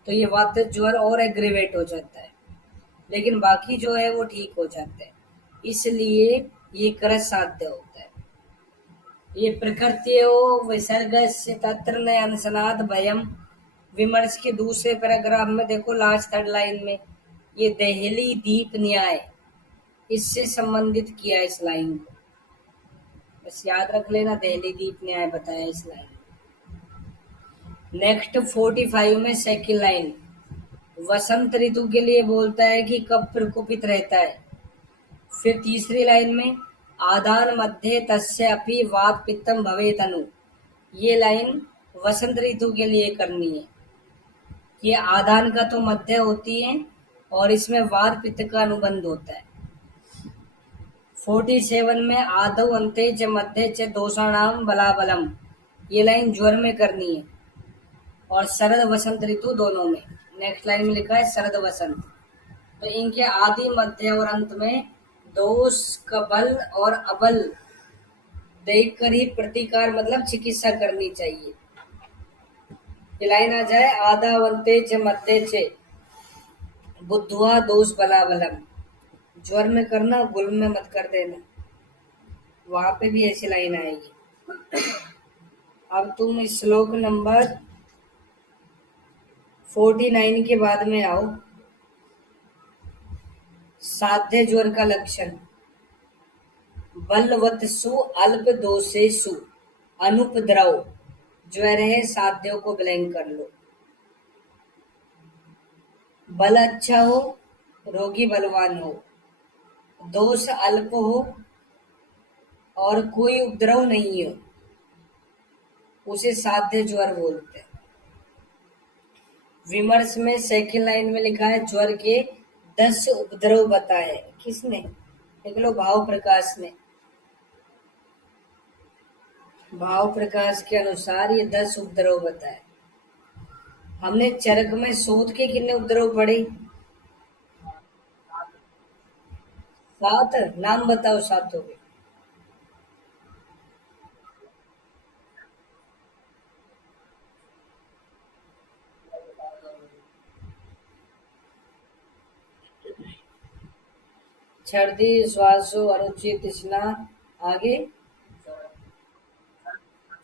तो ये वातज ज्वर और एग्रीवेट हो जाता है, लेकिन बाकी जो है वो ठीक हो जाता है। इसलिए ये कर साध्य होता है। ये प्रकृति विसर्ग से तत्र न अंशनाद भयम, विमर्श के दूसरे पैराग्राफ में देखो लास्ट थर्ड लाइन में ये देहली दीप न्याय, इससे संबंधित किया इस लाइन को, बस याद रख लेना, देहली दीप न्याय बताया इस लाइन। नेक्स्ट 45 में सेकंड लाइन वसंत ऋतु के लिए बोलता है कि कब प्रकोपित रहता है। फिर तीसरी लाइन में आदान मध्य तस्य अपि वात पित्तम भवे तनु, ये लाइन वसंत ऋतु के लिए करनी है। ये आदान का तो मध्य होती है और इसमें वात पित्त का अनुबंध होता है। 47 में आदौ अंते च मध्य च दोषाणाम बलाबलम, ये लाइन ज्वर में करनी है और शरद वसंत ऋतु दोनों में। नेक्स्ट लाइन में लिखा है शरद वसंत, तो इनके आदि मध्य और अंत में दोष का बल और अबल देखकर ही प्रतिकार मतलब चिकित्सा करनी चाहिए। ये लाइन आ जाए आदावंते च मध्य च बुद्धवा दोष बलाबलम, ज्वर में करना, गुल में मत कर देना, वहां पे भी ऐसी लाइन आएगी। अब तुम श्लोक नंबर 49 के बाद में आओ। साध्य ज्वर का लक्षण, बलवत्सु अल्प दोषेषु अनुपद्रव, ज्वर है साध्यों को ब्लैंक कर लो। बल अच्छा हो, रोगी बलवान हो, दोष अल्प हो और कोई उपद्रव नहीं हो, उसे साध्य ज्वर बोलते हैं। विमर्श में सेकंड लाइन में लिखा है ज्वर के 10 उपद्रव बताए, किसने? देख लो भाव प्रकाश ने। भाव प्रकाश के अनुसार ये 10 उपद्रव बताए। हमने चरक में शोध के कितने उपद्रव पढ़े? 7, नाम बताओ सातों के। सर्दी, श्वासो, अरुचि, तृष्णा, आगे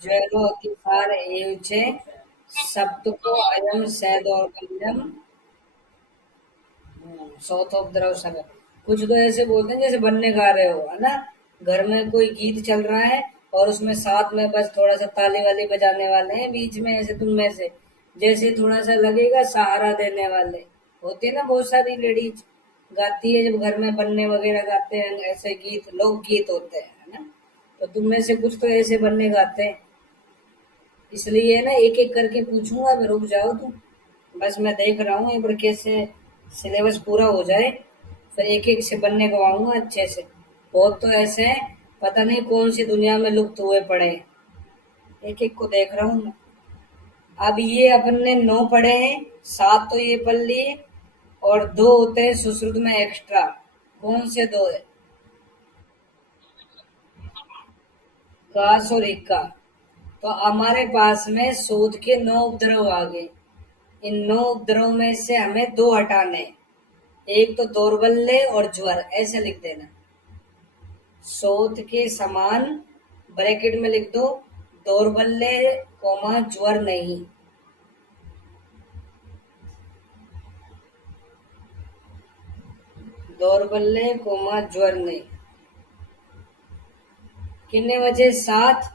ज्वरो अतिसार एव च सप्तको अयम सैदौर्बल्यम सौतोपद्रव सगर। कुछ तो ऐसे बोलते हैं जैसे बनने गा रहे हो, है ना। घर में कोई गीत चल रहा है और उसमें साथ में बस थोड़ा सा ताली वाली बजाने वाले हैं बीच में, ऐसे तुम में से जैसे थोड़ा सा लगेगा सहारा देने वाले होते हैं ना। बहुत सारी लेडीज गाती है जब घर में बनने वगैरह गाते हैं, ऐसे गीत लोक गीत होते हैं, है ना। तो तुम में से कुछ तो ऐसे बनने गाते हैं। इसलिए ना एक एक करके पूछूंगा मैं, रुक जाओ तुम। बस मैं देख रहा हूँ एक बार कैसे सिलेबस पूरा हो जाए, फिर एक एक से बनने गवाऊंगा अच्छे से। बहुत तो ऐसे हैं, पता नहीं कौन सी दुनिया में लुप्त हुए पड़े हैं। एक एक को देख रहा हूँ मैं। अब ये अपन ने 9 पढ़े हैं, 7 तो ये पढ़ लिए, और 2 होते हैं सुश्रुत में एक्स्ट्रा। कौन से 2 है? काश और इक्का। तो हमारे पास में शोध के 9 उपद्रव आ गए। इन 9 उपद्रव में से हमें 2 हटाने हैं। एक तो दौर्बल्य और ज्वर, ऐसे लिख देना। शोध के समान ब्रैकेट में लिख दो, दौर्बल्य कोमा ज्वर नहीं। दौर्बल्य कोमा ज्वर नहीं। कितने बचे? 7।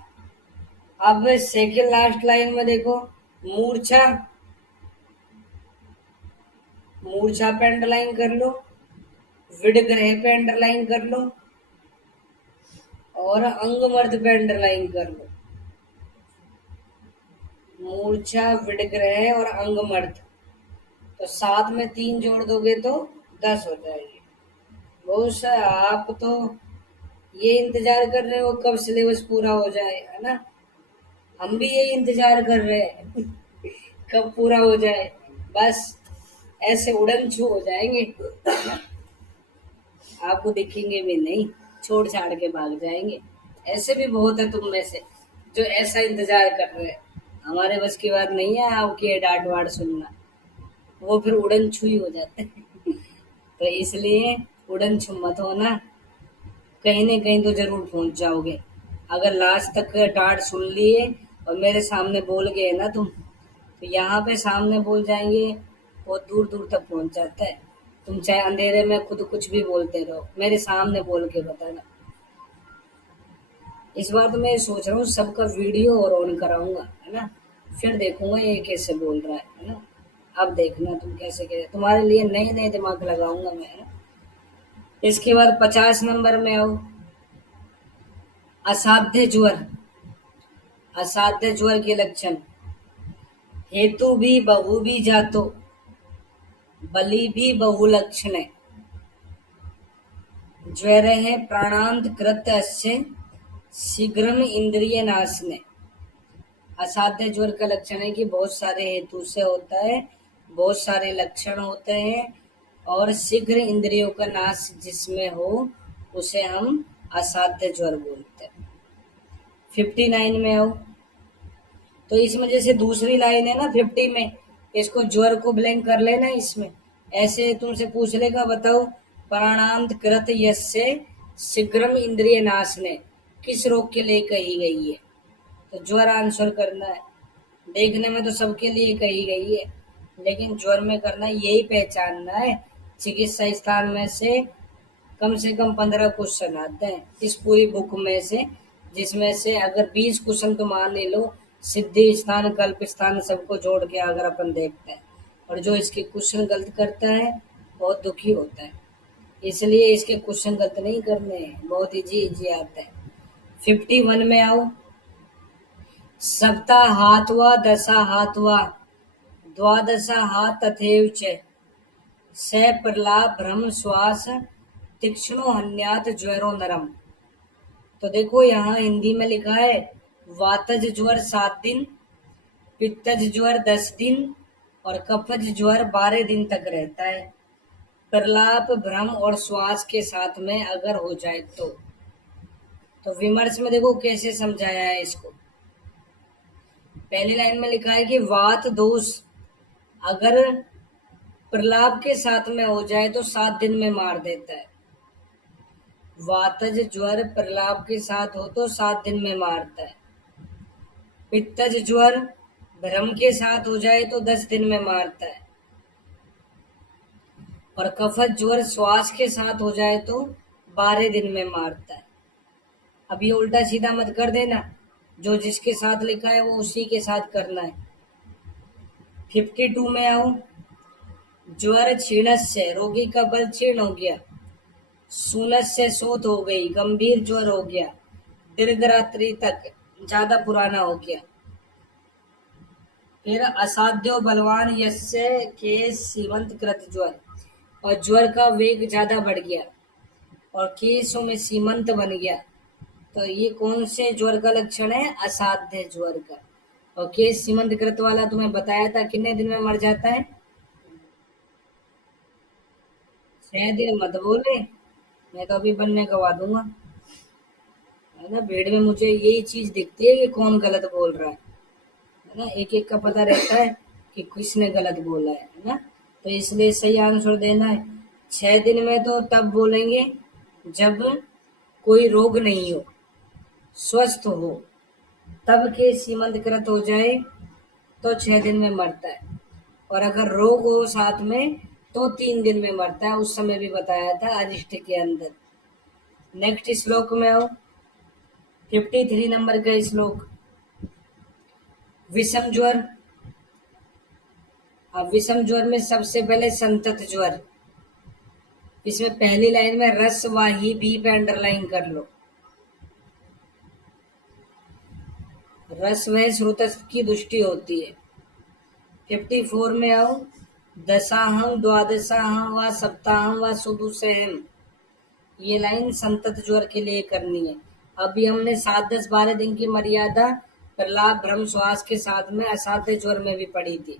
अब सेकेंड लास्ट लाइन में देखो, मूर्छा। मूर्छा पे अंडरलाइन कर लो, विडग्रह पे अंडरलाइन कर लो, और अंगमर्द पे अंडरलाइन कर लो। मूर्छा, विडग्रह और अंगमर्द। तो 7 में 3 जोड़ दोगे तो 10 हो जाएगी। बहुत सा आप तो ये इंतजार कर रहे हो कब सिलेबस पूरा हो जाए, है ना। हम भी यही इंतजार कर रहे हैं कब पूरा हो जाए। बस ऐसे उड़न छू हो जाएंगे, आपको दिखेंगे भी नहीं, छोड़ छाड़ के भाग जाएंगे। ऐसे भी बहुत है तुम में से जो ऐसा इंतजार कर रहे हैं। हमारे बस की बात नहीं है आपकी ये डांट वाट सुनना, वो फिर उड़न छू ही हो जाते हैं। तो इसलिए उड़न छू मत होना, कहीं न कहीं तो ज़रूर पहुँच जाओगे। अगर लास्ट तक डाँट सुन लिए और मेरे सामने बोल गए ना तुम, तो यहाँ पे सामने बोल जाएँगे, बहुत दूर-दूर तक पहुँच जाता है। तुम चाहे अंधेरे में खुद कुछ भी बोलते रहो, मेरे सामने बोल के बताना। इस बार तो मैं सोच रहा हूँ सबका वीडियो और ऑन कराऊँगा, है ना? फिर देखूँगा ये कैसे बोल रहा है ना? अब देखना तुम कैसे तुम्हारे लिए नए-नए दिमाग लगाऊँगा मैं, है ना? इसके बाद 50 नंबर में आओ, असाध्य ज्वर। असाध्य ज्वर के लक्षण, हेतु भी बहु भी जातो, बलि भी बहुलक्षण। ज्वर है प्राणांत कृत अस्य शीघ्रम इंद्रिय नाशने। असाध्य ज्वर का लक्षण है कि बहुत सारे हेतु से होता है, बहुत सारे लक्षण होते हैं, और शीघ्र इंद्रियों का नाश जिसमें हो उसे हम असाध्य ज्वर बोलते हैं। 59 में आओ, तो इसमें जैसे दूसरी लाइन है ना 50 में, इसको ज्वर को ब्लैंक कर लेना। इसमें ऐसे तुमसे पूछ लेगा, बताओ प्राणांत कृत यस्य शीघ्रम इंद्रिय नाशने किस रोग के लिए कही गई है? तो ज्वर आंसर करना है। देखने में तो सबके लिए कही गई है, लेकिन ज्वर में करना यही पहचानना है। चिकित्सा स्थान में से कम 15 क्वेश्चन आते हैं इस पूरी बुक में से, जिसमें से अगर 20 क्वेश्चन तो मान ले लो, सिद्धि स्थान कल्प स्थान सबको जोड़ के अगर अपन देखते हैं, और जो इसके क्वेश्चन गलत करता है बहुत दुखी होता है। इसलिए इसके क्वेश्चन गलत नहीं करने हैं, बहुत इजी इजी आते हैं। 51 में आओ, सप्ताहात्वा दशाहात्वा द्वादशाहा तथैव च स प्रलाप भ्रम श्वास तीक्ष्णो हन्यात ज्वरो नरम। तो देखो यहाँ हिंदी में लिखा है, वातज ज्वर 7 दिन, पित्तज ज्वर 10 दिन, और कफज ज्वर 12 दिन तक रहता है। प्रलाप भ्रम और श्वास के साथ में अगर हो जाए तो विमर्श में देखो कैसे समझाया है इसको। पहली लाइन में लिखा है कि वात दोष अगर प्रलाप के साथ में हो जाए तो 7 दिन में मार देता है। वातज ज्वर प्रलाप के साथ हो तो 7 दिन में मारता है। पित्तज ज्वर भ्रम के साथ हो जाए तो 10 दिन में मारता है, और कफज ज्वर श्वास के साथ हो जाए तो 12 दिन में मारता है। अब ये उल्टा सीधा मत कर देना, जो जिसके साथ लिखा है वो उसी के साथ करना है। 52 में आओ। ज्वर क्षीणस्य, रोगी का बल क्षीण हो गया। शून्य सोत हो गई, गंभीर ज्वर हो गया। दीर्घ रात्रि तक, ज्यादा पुराना हो गया। फिर असाध्यो बलवान यस्य के सीमंत कृत ज्वर, और ज्वर का वेग ज्यादा बढ़ गया और केसों में सीमंत बन गया। तो ये कौन से ज्वर का लक्षण है? असाध्य ज्वर का। और केस सीमंत कृत वाला तुम्हें बताया था कितने दिन में मर जाता है? 6 दिन मत बोले, मैं तो अभी बनने गवा दूंगा। है ना, भीड़ में मुझे यही चीज दिखती है कि कौन गलत बोल रहा है ना, एक एक का पता रहता है कि किसने गलत बोला है ना। तो इसलिए सही आंसर देना है। 6 दिन में तो तब बोलेंगे जब कोई रोग नहीं हो, स्वस्थ हो, तब के सीमंतकृत हो जाए तो 6 दिन में मरता है। और अगर रोग हो साथ में तो 3 दिन में मरता है, उस समय भी बताया था अरिष्ट के अंदर। नेक्स्ट श्लोक में आओ। 53 नंबर का श्लोक। विषम ज्वर। अब विषम ज्वर में सबसे पहले संतत ज्वर। इसमें पहली लाइन में रस वाही भी पे अंडरलाइन कर लो। रस वह श्रुत की दृष्टि होती है। 54 में आओ। दशाहम द्वादशाहम व सप्ताहम व सुदुसहम, ये लाइन संतत ज्वर के लिए करनी है। अभी हमने 7, 10, 12 दिन की मर्यादा प्रलाप भ्रम श्वास के साथ में असाध्य ज्वर में भी पढ़ी थी,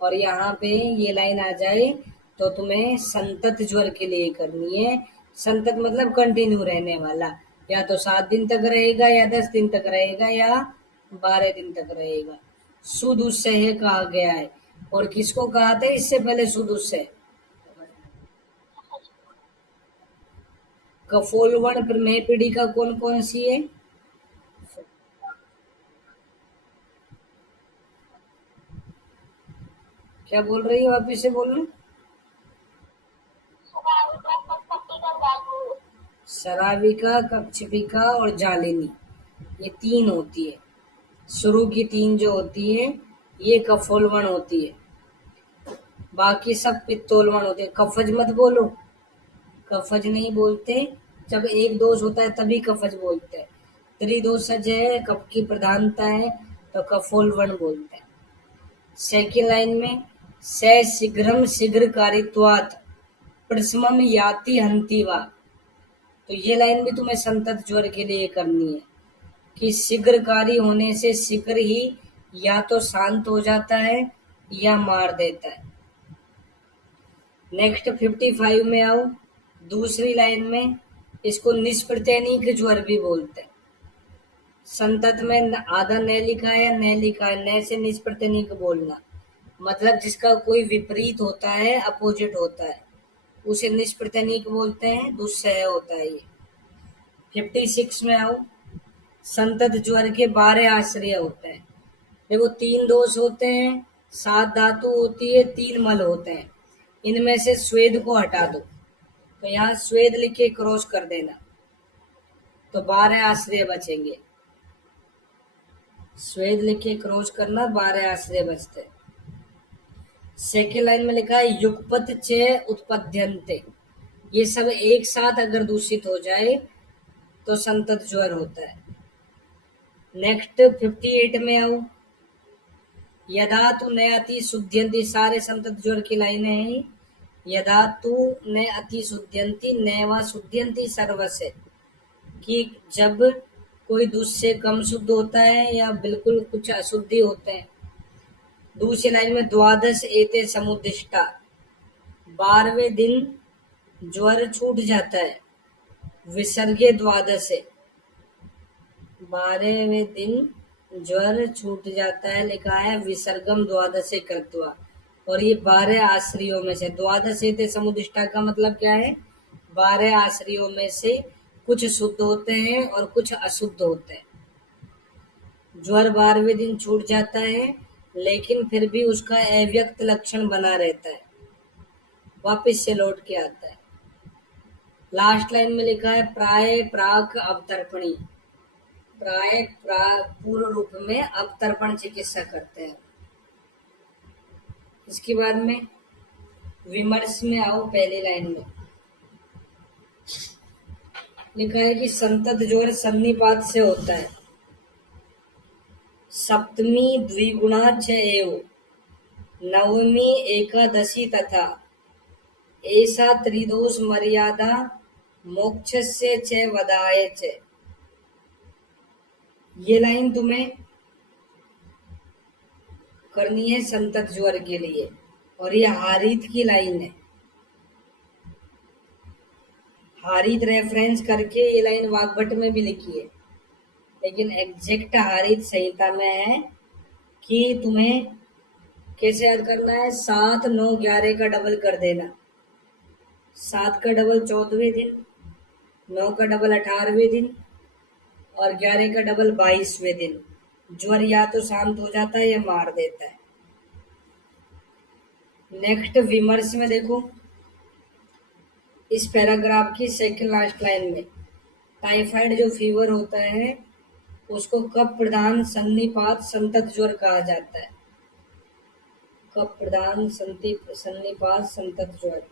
और यहाँ पे ये लाइन आ जाए तो तुम्हें संतत ज्वर के लिए करनी है। संतत मतलब कंटिन्यू रहने वाला, या तो 7 दिन तक रहेगा, या 10 दिन तक रहेगा, या 12 दिन तक रहेगा। सुदुस्सह कहा गया है। और किसको कहा था इससे पहले सुदुस्सह? कफोलवण प्रमेय पीढ़िका कौन कौन सी है? क्या बोल रही हो, वापिस से बोलना। सराविका, कक्षपिका और जालिनी, ये 3 होती है। शुरू की 3 जो होती है ये कफोलवण होती है, बाकी सब पित्तोलवण होते हैं। कफज मत बोलो, कफज नहीं बोलते। जब एक दोष होता है तभी कफज बोलते हैं। त्रिदोषज है, कफ की प्रधानता है, तो कफोलवण बोलते हैं। सेकेंड लाइन में से शीघ्रम शीघ्र कारित्वात प्रसमम याति हंति वा, तो ये लाइन भी तुम्हें संतत ज्वर के लिए करनी है कि शीघ्रकारी होने से शीघ्र ही या तो शांत हो जाता है या मार देता है। नेक्स्ट 55 में आओ। दूसरी लाइन में इसको निष्प्रत्यनीक ज्वर भी बोलते हैं। संतत में आधा न लिखा है या न लिखा है, न से निष्प्रत्यनीक बोलना, मतलब जिसका कोई विपरीत होता है, अपोजिट होता है, उसे निष्प्रत्यनीक बोलते हैं, दुस्सह होता है ये। 56 में आओ। संतत ज्वर के 12 आश्रय होते हैं। देखो 3 दोष होते हैं, 7 धातु होती है, 3 मल होते हैं। इनमें से स्वेद को हटा दो, तो यहाँ स्वेद लिख के क्रॉस कर देना, तो 12 आश्रय बचेंगे। स्वेद लिख के क्रॉस करना, 12 आश्रय बचते। सेकेंड लाइन में लिखा है युगपत चे उत्पद्यन्ते, ये सब एक साथ अगर दूषित हो जाए तो संतत ज्वर होता है। नेक्स्ट 58 में आओ। यदा तु न अति शुद्ध्यंती, सारे संतत ज्वर की लाइनें हैं। यदा तु न अति शुद्ध्यंती न वा शुद्ध्यंती सर्वस्य, कि जब कोई दूध से कम शुद्ध होता है या बिल्कुल कुछ अशुद्धि होते हैं। दूसरी लाइन में द्वादश एते समुदिष्टा, 12वें दिन ज्वर छूट जाता है। विसर्गे द्वादशे, 12वें दिन ज्वर छूट जाता है, लिखा है विसर्गम द्वादशे कृत्वा। और ये 12 आश्रयों में से, द्वादश एते समुदिष्टा का मतलब क्या है? 12 आश्रयों में से कुछ शुद्ध होते हैं और कुछ अशुद्ध होते हैं। ज्वर 12वें दिन छूट जाता है, लेकिन फिर भी उसका अव्यक्त लक्षण बना रहता है, वापस से लौट के आता है। लास्ट लाइन में लिखा है प्राय प्राक अवतर्पणी, पूर्व रूप में अवतर्पण चिकित्सा करते हैं। इसके बाद में विमर्श में आओ, पहली लाइन में लिखा है कि संतत ज्वर सन्निपात से होता है, सप्तमी द्विगुणा च एव, नवमी एकादशी तथा, ऐसा त्रिदोष मर्यादा मोक्षस्य च वदाय च। ये लाइन तुम्हें करनी है संतत ज्वर के लिए, और ये हारीत की लाइन है। हारीत रेफरेंस करके ये लाइन वाग्भट में भी लिखी है, लेकिन एग्जैक्ट हारीत संहिता में है कि तुम्हें कैसे याद करना है। 7, 9, 11 का डबल कर देना। 7 का डबल 14वें दिन, 9 का डबल 18वें दिन और 11 का डबल 22वें दिन। ज्वर या तो शांत हो जाता है या मार देता है। नेक्स्ट विमर्श में देखो, इस पैराग्राफ की सेकंड लास्ट लाइन में टाइफाइड जो फीवर होता है उसको कफ प्रधान सन्निपात संतत ज्वर कहा जाता है। कफ प्रधान सन्निपात संतत ज्वर।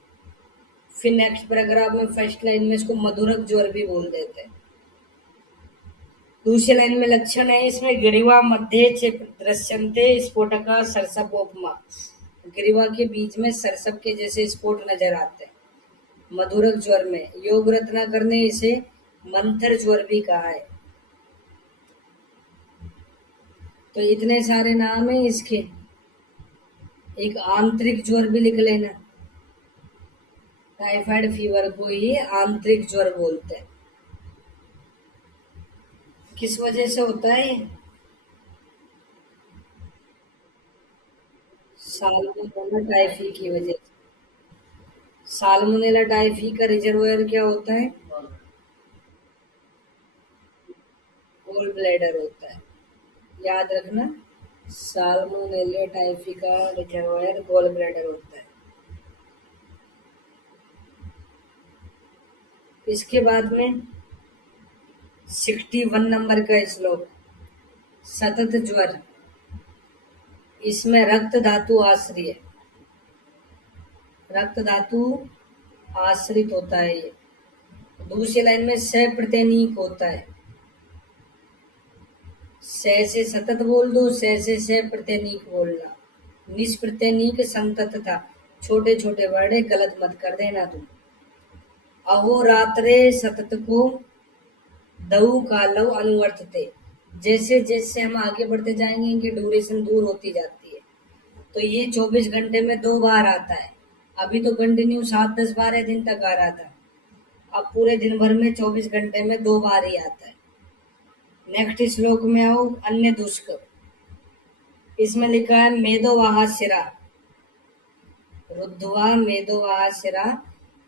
फिर नेक्स्ट पैराग्राफ में फर्स्ट लाइन में इसको मधुरक ज्वर भी बोल देते हैं। दूसरी लाइन में लक्षण है इसमें ग्रीवा मध्य दृश्यन्ते स्फोटका सरसपोपमा, ग्रीवा के बीच में सरसप के जैसे स्फोट नजर आते हैं। मधुरक ज्वर में योग रत्नाकर ने इसे मंथर ज्वर भी कहा है। तो इतने सारे नाम है इसके। एक आंतरिक ज्वर भी लिख लेना, टाइफाइड फीवर को ही आंतरिक ज्वर बोलते हैं। किस वजह से होता है? साल्मोनेला टाइफी की वजह से। साल्मोनेला टाइफी का रिजर्वायर क्या होता है? गोल ब्लैडर होता है, याद रखना। साल्मोनेला टाइफी का रिजर्वायर गोल ब्लैडर होता है। इसके बाद में 61 नंबर का श्लोक, सतत ज्वर। इसमें रक्त धातु आश्रित, रक्त धातु आश्रित होता है ये। दूसरी लाइन में स प्रत्यनीक होता है, से सतत बोल दो, से प्रत्यनीक बोलना। निष्प्रत्यनीक संतत था, छोटे छोटे वर्ड गलत मत कर देना तुम। अहोरात्रे सतत को दऊ कालव अनुवर्तते, जैसे जैसे हम आगे बढ़ते जाएंगे इनकी ड्यूरेशन दूर होती जाती है। तो ये 24 घंटे में 2 बार आता है। अभी तो कंटिन्यू 7, 10, 12 दिन तक आ रहा था, अब पूरे दिन भर में 24 घंटे में 2 बार ही आता है। नेक्स्ट श्लोक में आओ, अन्य दुष्क। इसमें लिखा है मेदोवाहा शिरा, रुद्धवा मेदोवाहा शिरा।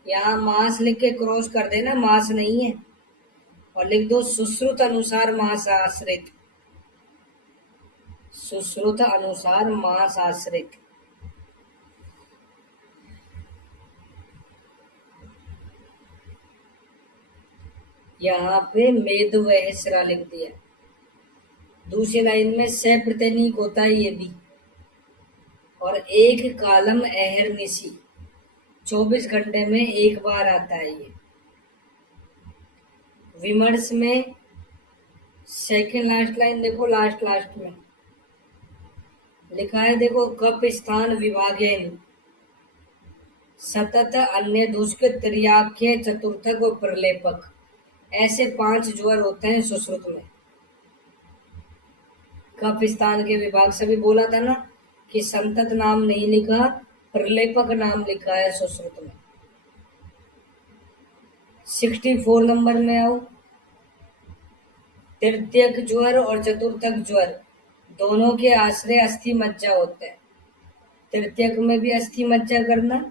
यहाँ मास लिख के क्रॉस कर देना, मास नहीं है। और लिख दो सुश्रुत अनुसार मास आश्रित, सुश्रुत अनुसार मास आश्रित। यहाँ पे मेदवह शिरा लिख दिया। दूसरी लाइन में स प्रत्यनीक होता है ये भी, और एक कालम अहरनिशी, 24 घंटे में 1 बार आता है ये। विमर्श में सेकंड लास्ट लाइन देखो, लास्ट में लिखा है देखो, कप स्थान विभागेन सतत अन्य दुष्क त्रियाख्य चतुर्थक और प्रलेपक, ऐसे 5 ज्वर होते हैं सुश्रुत में। कफ स्थान के विभाग से भी बोला था ना कि संतत नाम नहीं लिखा, प्रलेपक नाम लिखा है सुश्रुत में। 64 नंबर में आओ, तृतीयक ज्वर और चतुर्थक ज्वर दोनों के आश्रय अस्थि मज्जा होते हैं। तृतीयक में भी अस्थि मज्जा करना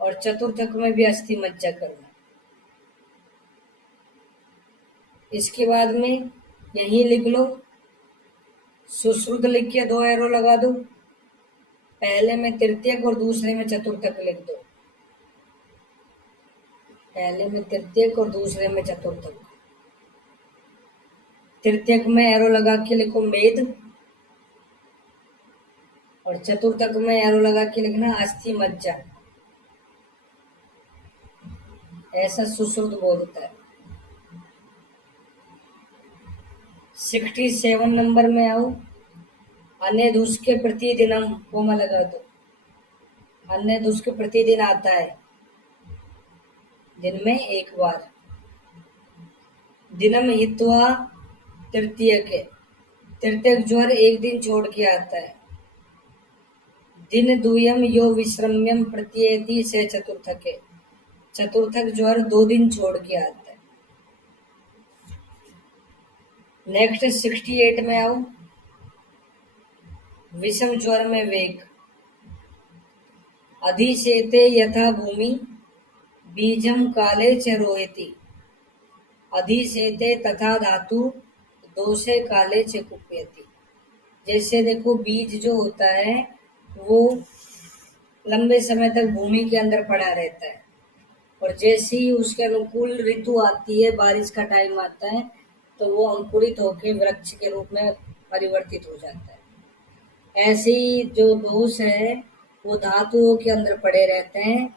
और चतुर्थक में भी अस्थि मज्जा करना। इसके बाद में यही लिख लो, सुश्रुत लिख के दो एरो लगा दो, पहले में तृतीयक और दूसरे में चतुर्थक लिख दो, पहले में तृतीयक और दूसरे में चतुर्थक। तृतीयक में एरो लगा के लिखो मेद, और चतुर्थक में एरो लगा के लिखना अस्थि मज्जा। ऐसा सुश्रुत बोलता है। 67 नंबर में आओ, अन्य दुष्ट के प्रतिदिनम कोमा लगा दो, अन्य दुष्ट के प्रतिदिन आता है, दिन में एक बार। दिनम हित्वा तृतीय के, तृतीयक ज्वर एक दिन छोड़ के आता है। दिन द्वयम यो विश्रम्यम प्रत्येति से चतुर्थके, चतुर्थक ज्वर 2 दिन छोड़ के आता है। नेक्स्ट 68 में आओ, विषम ज्वर में वेग। अधिशेते यथा भूमि बीजम काले च रोहिति, अधिशेते तथा धातु दोषे काले च कुप्यति। जैसे देखो बीज जो होता है वो लंबे समय तक भूमि के अंदर पड़ा रहता है, और जैसे ही उसके अनुकूल ऋतु आती है, बारिश का टाइम आता है, तो वो अंकुरित होकर वृक्ष के रूप में परिवर्तित हो जाता है। ऐसे ही जो दोष है वो धातुओं के अंदर पड़े रहते हैं।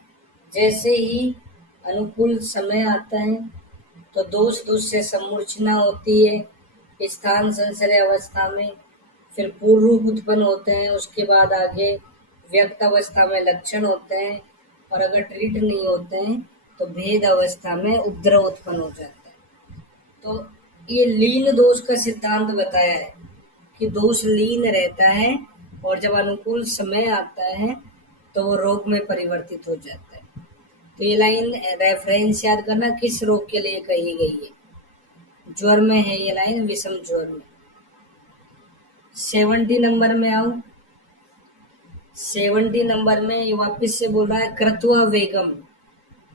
जैसे ही अनुकूल समय आता है तो दोष से सम्मूर्छना होती है, स्थान संशय अवस्था में, फिर पूर्व रूप उत्पन्न होते हैं, उसके बाद आगे व्यक्त अवस्था में लक्षण होते हैं, और अगर ट्रीट नहीं होते हैं तो भेद अवस्था में उपद्रव उत्पन्न हो जाता है। तो ये लीन दोष का सिद्धांत बताया है कि दोष लीन रहता है, और जब अनुकूल समय आता है तो वो रोग में परिवर्तित हो जाता है। तो ये लाइन रेफरेंस याद करना किस रोग के लिए कही गई है। ज्वर में है ये लाइन, विषम ज्वर में। 70 नंबर में आओ, 70 नंबर में ये वापिस से बोल रहा है कृत्वा वेगम,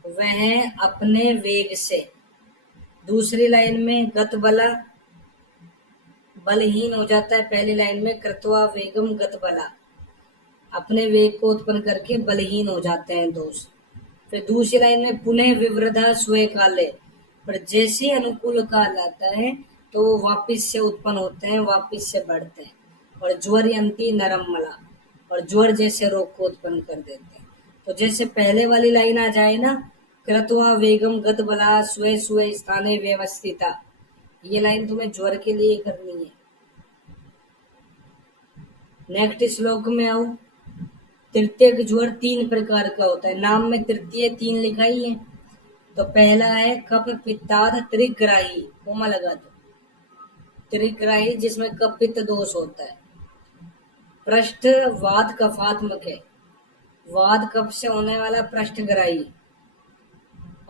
वह अपने वेग से। दूसरी लाइन में गत बला, बलहीन हो जाता है। पहली लाइन में कृत्वा वेगम गत बला, अपने वेग को उत्पन्न करके बलहीन हो जाते हैं दोष। फिर दूसरी लाइन में पुनः विवृधा स्वे काले, पर जैसे अनुकूल काल आता है तो वो वापिस से उत्पन्न होते हैं, वापिस से बढ़ते हैं। और ज्वरयंती नरम मला, और ज्वर जैसे रोग को उत्पन्न कर देते हैं। तो जैसे पहले वाली लाइन आ जाए ना, कृत्वा वेगम गत बला स्वे स्वे स्थाने व्यवस्थिता, ये लाइन तुम्हें ज्वर के लिए करनी है। नेक्स्ट श्लोक में आओ, तृतीयक ज्वर 3 प्रकार का होता है। नाम में तृतीय 3 लिखा ही है। तो पहला है कफ पित्ताद त्रिग्राही, कोमा लगा दो, त्रिग्राही जिसमें कफ पित्त दोष होता है। पृष्ठ वात कफात्मक है, वात कफ से होने वाला पृष्ठग्राही,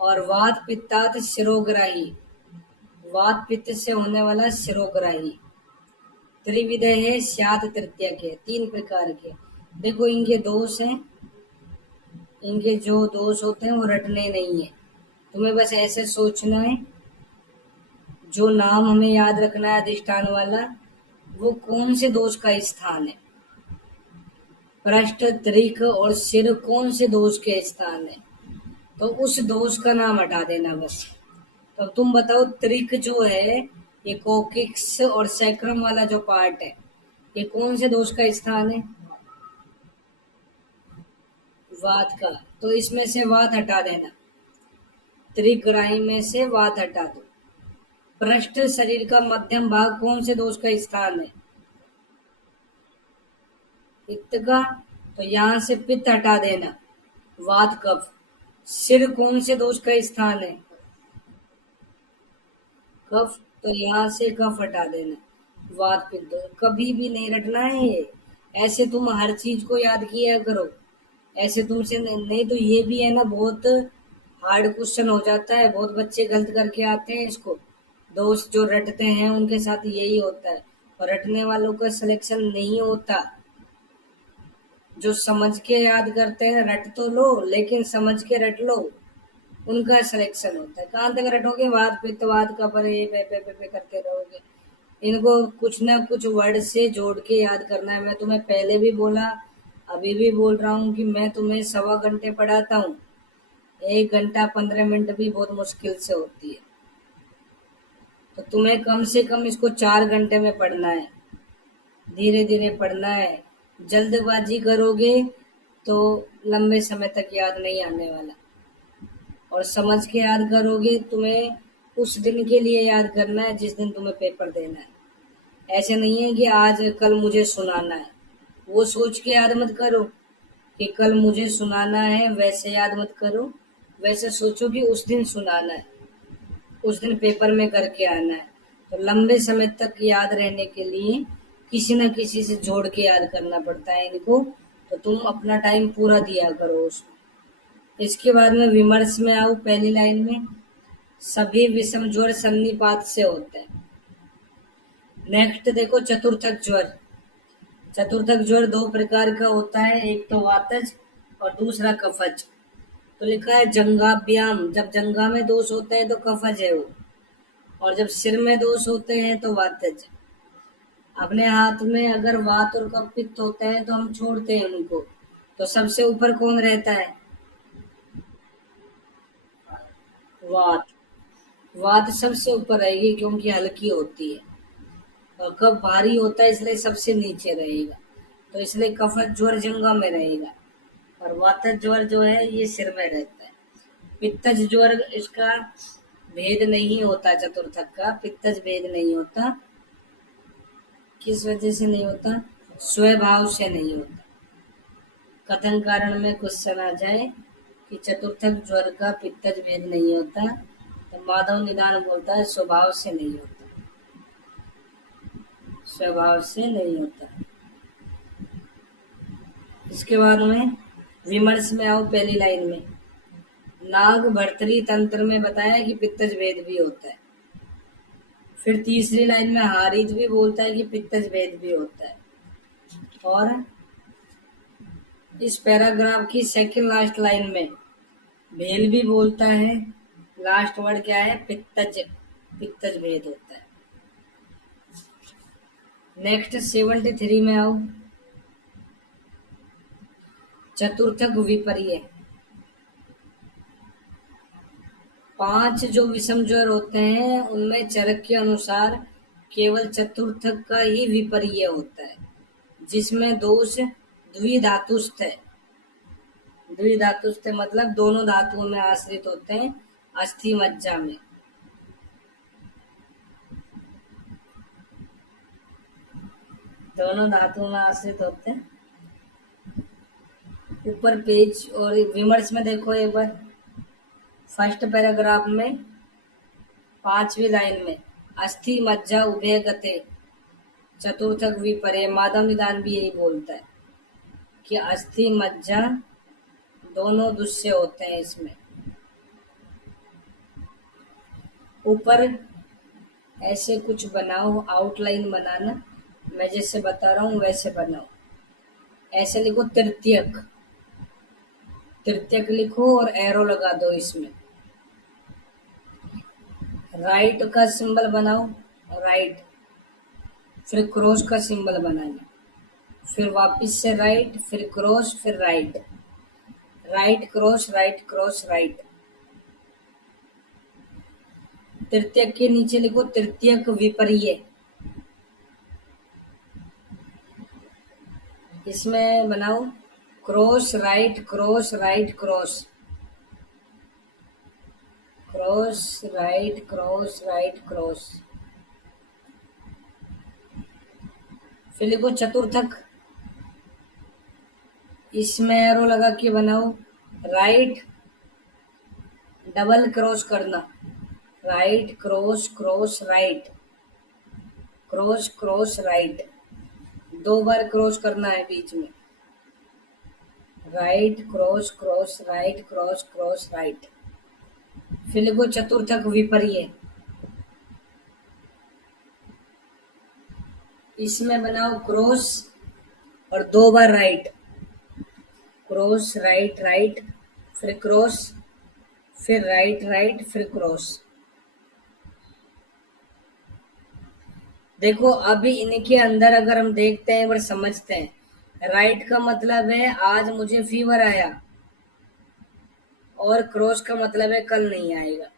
और वात पित्तात शिरोग्राही, वात पित्त से होने वाला शिरोग्राही। त्रिविध है स्यात तृतीयक है, 3 प्रकार के। देखो इनके दोष हैं, इनके जो दोष होते हैं वो रटने नहीं है, तुम्हें बस ऐसे सोचना है। जो नाम हमें याद रखना है अधिष्ठान वाला, वो कौन से दोष का स्थान है। पृष्ठ, त्रिक और सिर कौन से दोष के स्थान है, तो उस दोष का नाम हटा देना बस। तो तुम बताओ त्रिक जो है, ये कोकिक्स और सैक्रम वाला जो पार्ट है, ये कौन से दोष का स्थान है? वात का। तो इसमें से वात हटा देना, त्रिग्राही में से वात हटा दो। पृष्ठ शरीर का मध्यम भाग कौन से दोष का स्थान है? पित्त का। तो यहाँ से पित्त हटा देना, वात कफ। सिर कौन से दोष का स्थान है? कफ। तो यहाँ से कफ हटा देना, वात पित्त। कभी भी नहीं रटना है ये, ऐसे तुम हर चीज को याद किया करो। ऐसे तुमसे नहीं तो ये भी है ना, बहुत हार्ड क्वेश्चन हो जाता है, बहुत बच्चे गलत करके आते हैं इसको। दोस्त जो रटते हैं उनके साथ यही होता है, और रटने वालों का सिलेक्शन नहीं होता। जो समझ के याद करते हैं, रट तो लो लेकिन समझ के रट लो, उनका सिलेक्शन होता है। कहाँ तक रटोगे? वाद पित्त वाद का पर पे करते रहोगे, इनको कुछ ना कुछ वर्ड से जोड़ के याद करना है। मैं तुम्हें पहले भी बोला, अभी भी बोल रहा हूँ कि मैं तुम्हें 1.25 घंटे पढ़ाता हूँ। 1 घंटा 15 मिनट भी बहुत मुश्किल से होती है। तो तुम्हें कम से कम इसको 4 घंटे में पढ़ना है। धीरे धीरे पढ़ना है। जल्दबाजी करोगे तो लंबे समय तक याद नहीं आने वाला। और समझ के याद करोगे, तुम्हें उस दिन के लिए याद करना है जिस दिन तुम्हें पेपर देना है। ऐसे नहीं है कि आज कल मुझे सुनाना है, वो सोच के याद मत करो कि कल मुझे सुनाना है, वैसे याद मत करो। वैसे सोचो कि उस दिन सुनाना है, उस दिन पेपर में करके आना है। तो लंबे समय तक याद रहने के लिए किसी न किसी से जोड़ के याद करना पड़ता है इनको। तो तुम अपना टाइम पूरा दिया करो उसमें। इसके बाद में विमर्श में आओ। पहली लाइन में सभी विषम ज्वर सन्निपात से होते हैं। नेक्स्ट देखो, चतुर्थक ज्वर। चतुर्थक ज्वर दो प्रकार का होता है, एक तो वातज और दूसरा कफज। तो लिखा है जंघाभ्याम, जब जंघा में दोष होते हैं तो कफज है वो, और जब सिर में दोष होते हैं तो वातज। अपने हाथ में अगर वात और कफ पित्त होते हैं तो हम छोड़ते हैं उनको। तो सबसे ऊपर कौन रहता है? वात। वात सबसे ऊपर रहेगी क्योंकि हल्की होती है, और कफ भारी होता है इसलिए सबसे नीचे रहेगा। तो इसलिए कफज ज्वर जंघा में रहेगा, और वातज ज्वर जो है ये सिर में रहता है। पित्तज ज्वर, इसका भेद नहीं होता। चतुर्थक का पित्तज भेद नहीं होता। किस वजह से नहीं होता? स्वभाव से नहीं होता। कथन कारण में क्वेश्चन आ जाए कि चतुर्थक ज्वर का पित्तज भेद नहीं होता, तो माधव निदान बोलता है स्वभाव से नहीं होता, स्वभाव से नहीं होता। इसके बाद में विमर्श में आओ। पहली लाइन में नाग भर्तरी तंत्र में बताया कि पित्तज भेद भी होता है। फिर तीसरी लाइन में हारित भी बोलता है कि पित्तज भेद भी होता है। और इस पैराग्राफ की सेकंड लास्ट लाइन में भेल भी बोलता है। लास्ट वर्ड क्या है? पित्तज। पित्तज भेद होता है। नेक्स्ट 73 में आओ। चतुर्थक विपर्य। 5 जो विषम ज्वर होते हैं उनमें चरक के अनुसार केवल चतुर्थक का ही विपर्य होता है, जिसमें दोष द्विधातुस्थ है। द्विधातुस्थ मतलब दोनों धातुओं में आश्रित होते हैं, अस्थि मज्जा में। दोनों धातुओं में आश्रित होते हैं। ऊपर पेज और विमर्श में देखो एक बार। फर्स्ट पैराग्राफ में 5वीं लाइन में अस्थि मज्जा उभय गते चतुर्थक विपर्य। माधव निदान भी यही बोलता है कि अस्थि मज्जा दोनों दुष्य होते हैं इसमें। ऊपर ऐसे कुछ बनाओ, आउटलाइन बनाना। मैं जैसे बता रहा हूँ वैसे बनाओ। ऐसे लिखो तृतीयक, तृतीयक लिखो और एरो लगा दो इसमें। राइट का सिंबल बनाओ, राइट, फिर क्रॉस का सिंबल बनाना, फिर वापस से राइट, फिर क्रॉस, फिर right, right cross, right cross, right. तृतीयक के नीचे लिखो तृतीयक विपर्य। इसमें बनाओ cross right cross right cross, cross right cross right cross. फिर लिखो चतुर्थक। इसमें एरो लगा के बनाओ राइट, डबल क्रॉस करना, right cross cross right, cross cross right. 2 बार क्रॉस करना है बीच में। Right cross cross right cross cross right. फिर लिखो चतुर्थक विपर्य। इसमें बनाओ क्रॉस और 2 बार राइट, क्रॉस राइट राइट, फिर क्रॉस, फिर राइट राइट, फिर क्रॉस। देखो अभी इनके अंदर अगर हम देखते हैं और समझते हैं, राइट का मतलब है आज मुझे फीवर आया, और क्रॉस का मतलब है कल नहीं आएगा।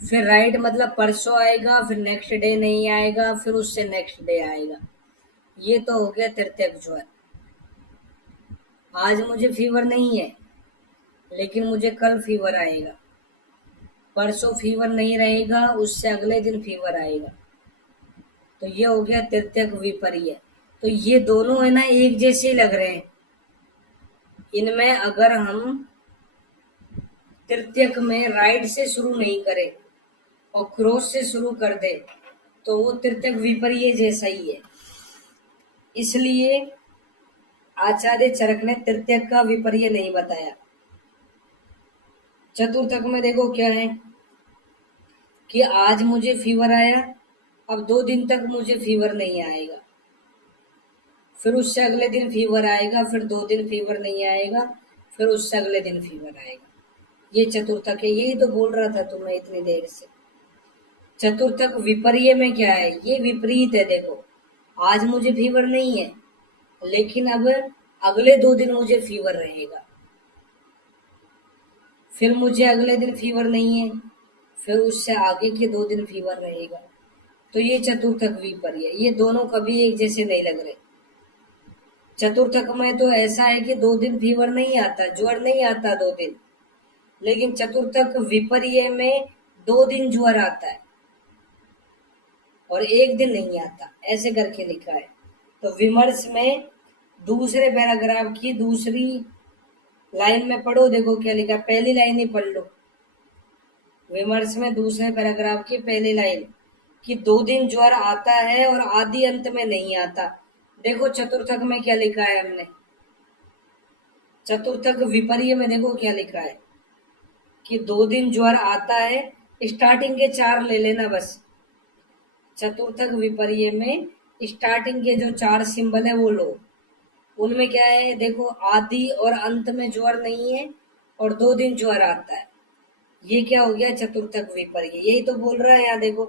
फिर राइट मतलब परसों आएगा, फिर नेक्स्ट डे नहीं आएगा, फिर उससे नेक्स्ट डे आएगा। ये तो हो गया तृतीयक ज्वर। आज मुझे फीवर नहीं है, लेकिन मुझे कल फीवर आएगा, परसों फीवर नहीं रहेगा, उससे अगले दिन फीवर आएगा। तो ये हो गया तृतीयक विपर्य। तो ये दोनों है ना एक जैसे लग रहे हैं। इनमें अगर हम तृतीयक में राइट से शुरू नहीं करें और क्रॉस से शुरू कर दे, तो वो तृतीयक विपर्य जैसा ही है। इसलिए आचार्य चरक ने तृतीयक का विपर्य नहीं बताया। चतुर्थक में देखो क्या है कि आज मुझे फीवर आया, अब 2 दिन तक मुझे फीवर नहीं आएगा, फिर उससे अगले दिन फीवर आएगा, फिर 2 दिन फीवर नहीं आएगा, फिर उससे अगले दिन फीवर आएगा। ये चतुर्थक है। यही तो बोल रहा था तुम्हें इतनी देर से। चतुर्थक विपर्य में क्या है, ये विपरीत है। देखो आज मुझे फीवर नहीं है, लेकिन अब अगले 2 दिन मुझे फीवर रहेगा, फिर मुझे अगले दिन फीवर नहीं है, फिर उससे आगे के 2 दिन फीवर रहेगा। तो ये चतुर्थक विपर्य, ये दोनों कभी एक जैसे नहीं लग रहे। चतुर्थक में तो ऐसा है कि 2 दिन फीवर नहीं आता, ज्वर नहीं आता 2 दिन, लेकिन चतुर्थक विपर्य में 2 दिन ज्वर आता है और 1 दिन नहीं आता, ऐसे करके लिखा है। तो विमर्श में दूसरे पैराग्राफ की दूसरी लाइन में पढ़ो, देखो क्या लिखा है, पहली लाइन ही पढ़ लो। विमर्श में दूसरे पैराग्राफ की पहली लाइन कि 2 दिन ज्वर आता है और आदि अंत में नहीं आता। देखो चतुर्थक में क्या लिखा है हमने, चतुर्थक विपर्य में देखो क्या लिखा है कि 2 दिन ज्वर आता है, स्टार्टिंग के 4 ले लेना बस। चतुर्थक विपर्य में स्टार्टिंग के जो 4 सिंबल है वो लो। उनमें क्या है, देखो आदि और अंत में ज्वर नहीं है और 2 दिन ज्वर आता है। ये क्या हो गया, चतुर्थक विपर्य। यही तो बोल रहा है यहाँ देखो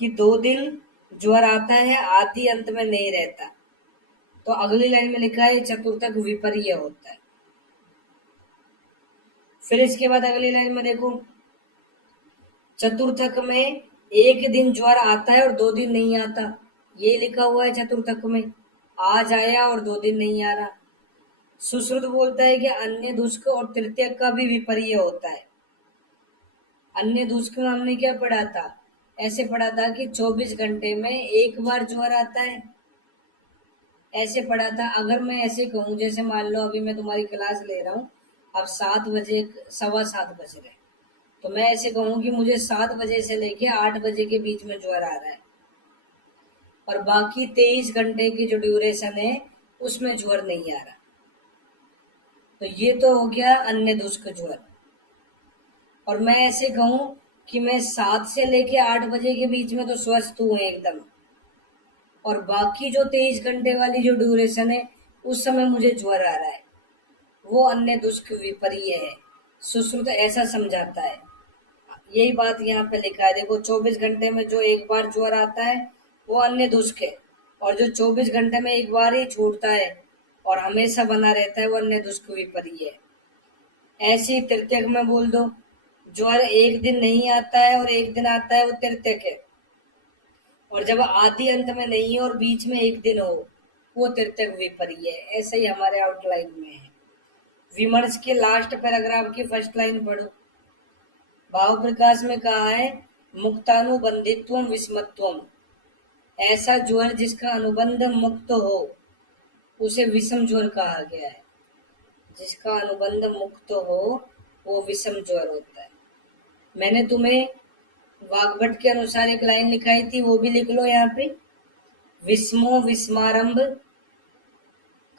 कि 2 दिन ज्वर आता है, आदि अंत में नहीं रहता। तो अगली लाइन में लिखा है चतुर्थक विपर्य होता है। फिर इसके बाद अगली लाइन में देखो, चतुर्थक में 1 दिन ज्वर आता है और 2 दिन नहीं आता, ये लिखा हुआ है चतुर्थक में। आज आया और 2 दिन नहीं आ रहा। सुश्रुत बोलता है कि अन्य दुष्क और तृतीयक का भी विपर्य होता है। अन्य दुष्क में हमने क्या पढ़ा था, ऐसे पढ़ा था कि 24 घंटे में एक बार ज्वर आता है, ऐसे पढ़ा था। अगर मैं ऐसे कहूँ, जैसे मान लो अभी मैं तुम्हारी क्लास ले रहा हूँ, अब 7 बजे 7:15 बज रहे, तो मैं ऐसे कहूँ कि मुझे 7 बजे से लेके 8 बजे के बीच में ज्वर आ रहा है, और बाकी 23 घंटे की जो ड्यूरेशन है उसमें ज्वर नहीं आ रहा। तो ये तो हो गया अन्य दुष्क ज्वर। और मैं ऐसे कहूँ कि मैं 7 से लेके 8 बजे के बीच में तो स्वस्थ हूँ एकदम, और बाकी जो 23 घंटे वाली जो ड्यूरेशन है उस समय मुझे ज्वर आ रहा है, वो अन्य दुष्क विपर्य है। सुश्रुत ऐसा समझाता है। यही बात यहाँ पे लिखा है, देखो 24 घंटे में जो एक बार ज्वर आता है वो अन्य दुष्क है, और जो 24 घंटे में एक बार ही छूटता है और हमेशा बना रहता है वो अन्य दुष्क विपर्य है। ऐसे ही तृतीयक में बोल दो, ज्वर 1 दिन नहीं आता है और 1 दिन आता है, वो तृतीयक है। और जब आदि अंत में नहीं और बीच में 1 दिन हो, वो तृतीयक विपर्य है। ऐसे ही हमारे आउटलाइन में है। विमर्श के लास्ट पैराग्राफ की फर्स्ट लाइन पढ़ो। भाव प्रकाश में कहा है, मुक्तानुबंधित्व विषमत्वम, ऐसा ज्वर जिसका अनुबंध मुक्त हो उसे विषम ज्वर कहा गया है। जिसका अनुबंध मुक्त हो वो विषम ज्वर होता है। मैंने तुम्हें वाग्भट के अनुसार एक लाइन लिखाई थी, वो भी लिख लो यहाँ पे। विस्मो विस्मारंभ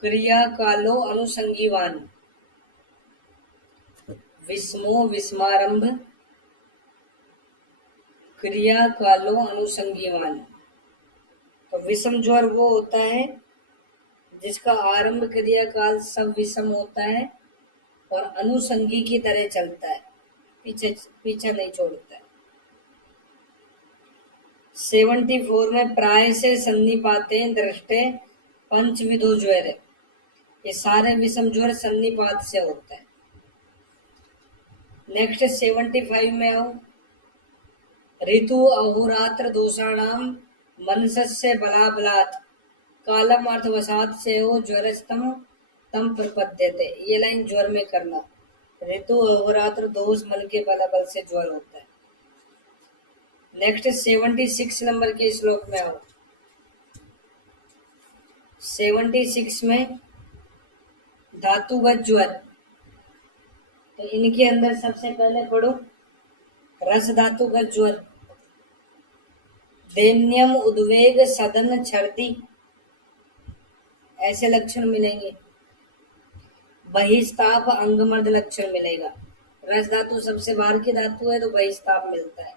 क्रिया कालो अनुसंगीवान। विस्मो विस्मारंभ क्रिया कालो अनुसंगीवान। तो विषम ज्वर वो होता है जिसका आरंभ क्रिया काल सब विषम होता है और अनुसंगी की तरह चलता है, पीछे पीछा नहीं छोड़ता है। 74 में प्राय से सन्निपाते दृष्टे पंचविधो ज्वर। ये सारे विषम ज्वर सन्निपात से होता है। नेक्स्ट 75 में आओ, ऋतु अहोरात्र दोषाणाम मनसस्य बलाबलात् कालम अर्थवसात से हो ज्वरस्तम तम प्रपद्यते। ये लाइन ज्वर में करना। ऋतु अहोरात्र दोष मन के बलाबल से ज्वर होता है। नेक्स्ट 76 नंबर के श्लोक में आओ। 76 में धातुगत ज्वर, तो इनके अंदर सबसे पहले पढ़ो रस धातुगत ज्वर। दैन्यम उद्वेग सदन छर्दी, ऐसे लक्षण मिलेंगे। बहिस्ताप अंगमर्द लक्षण मिलेगा। रस धातु सबसे बाहर की धातु है तो बहिस्ताप मिलता है।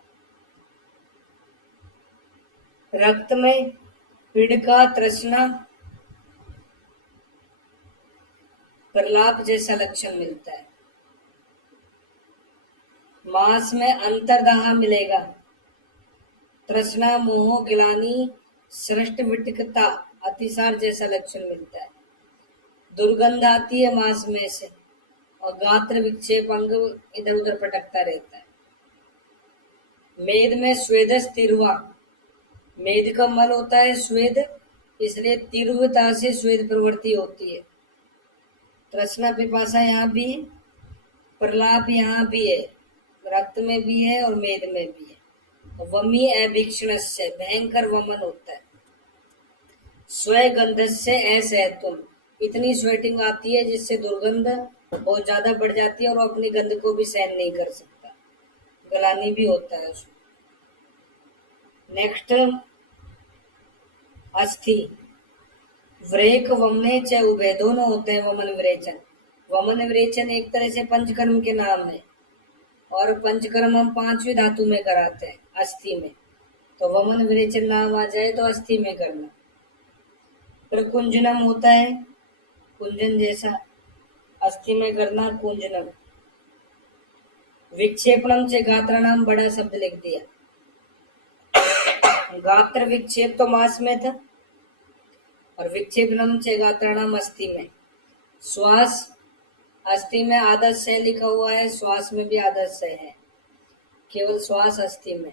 रक्त में पीड़का तृष्णा प्रलाप जैसा लक्षण मिलता है। मांस में अंतर्दाह मिलेगा। तृष्णा मोह गिलानी सृष्ट विटकता अतिसार जैसा लक्षण मिलता है। दुर्गंध आती है मांस में से और गात्र विक्षेप अंग इधर उधर पटकता रहता है। मेद में स्वेदस तिरुआ, मेद का मल होता है स्वेद, इसलिए तीव्रता से स्वेद प्रवृत्ति होती है। तृष्णा पिपासा यहाँ भी है, प्रलाप यहाँ भी है, रक्त में भी है और मेद में भी है। वमी अभीक्षण से भयंकर वमन होता है। स्वगंध से असहतुम, इतनी स्वेटिंग आती है जिससे दुर्गंध बहुत ज्यादा बढ़ जाती है और अपनी गंध को भी सहन नहीं कर सकता, गलानी भी होता है उसको। नेक्स्ट अस्थि व्रेक वमने च उभय, दोनों होते हैं वमन विरेचन। वमन विरेचन एक तरह से पंचकर्म के नाम है और पंचकर्म हम 5वीं धातु में कराते हैं अस्थि में, तो वमन विरेचन नाम आ जाए तो अस्थि में करना। प्रकुंजनम होता है कुंजन जैसा, अस्थि में करना कुंजनम। विक्षेपणम से गात्राणाम बड़ा शब्द लिख दिया। गात्र विक्षेप तो मांस में था और विक्षेपणम से गात्राणाम अस्थि में। श्वास अस्थि में आदत से लिखा हुआ है, श्वास में भी आदत से है, केवल श्वास अस्थि में।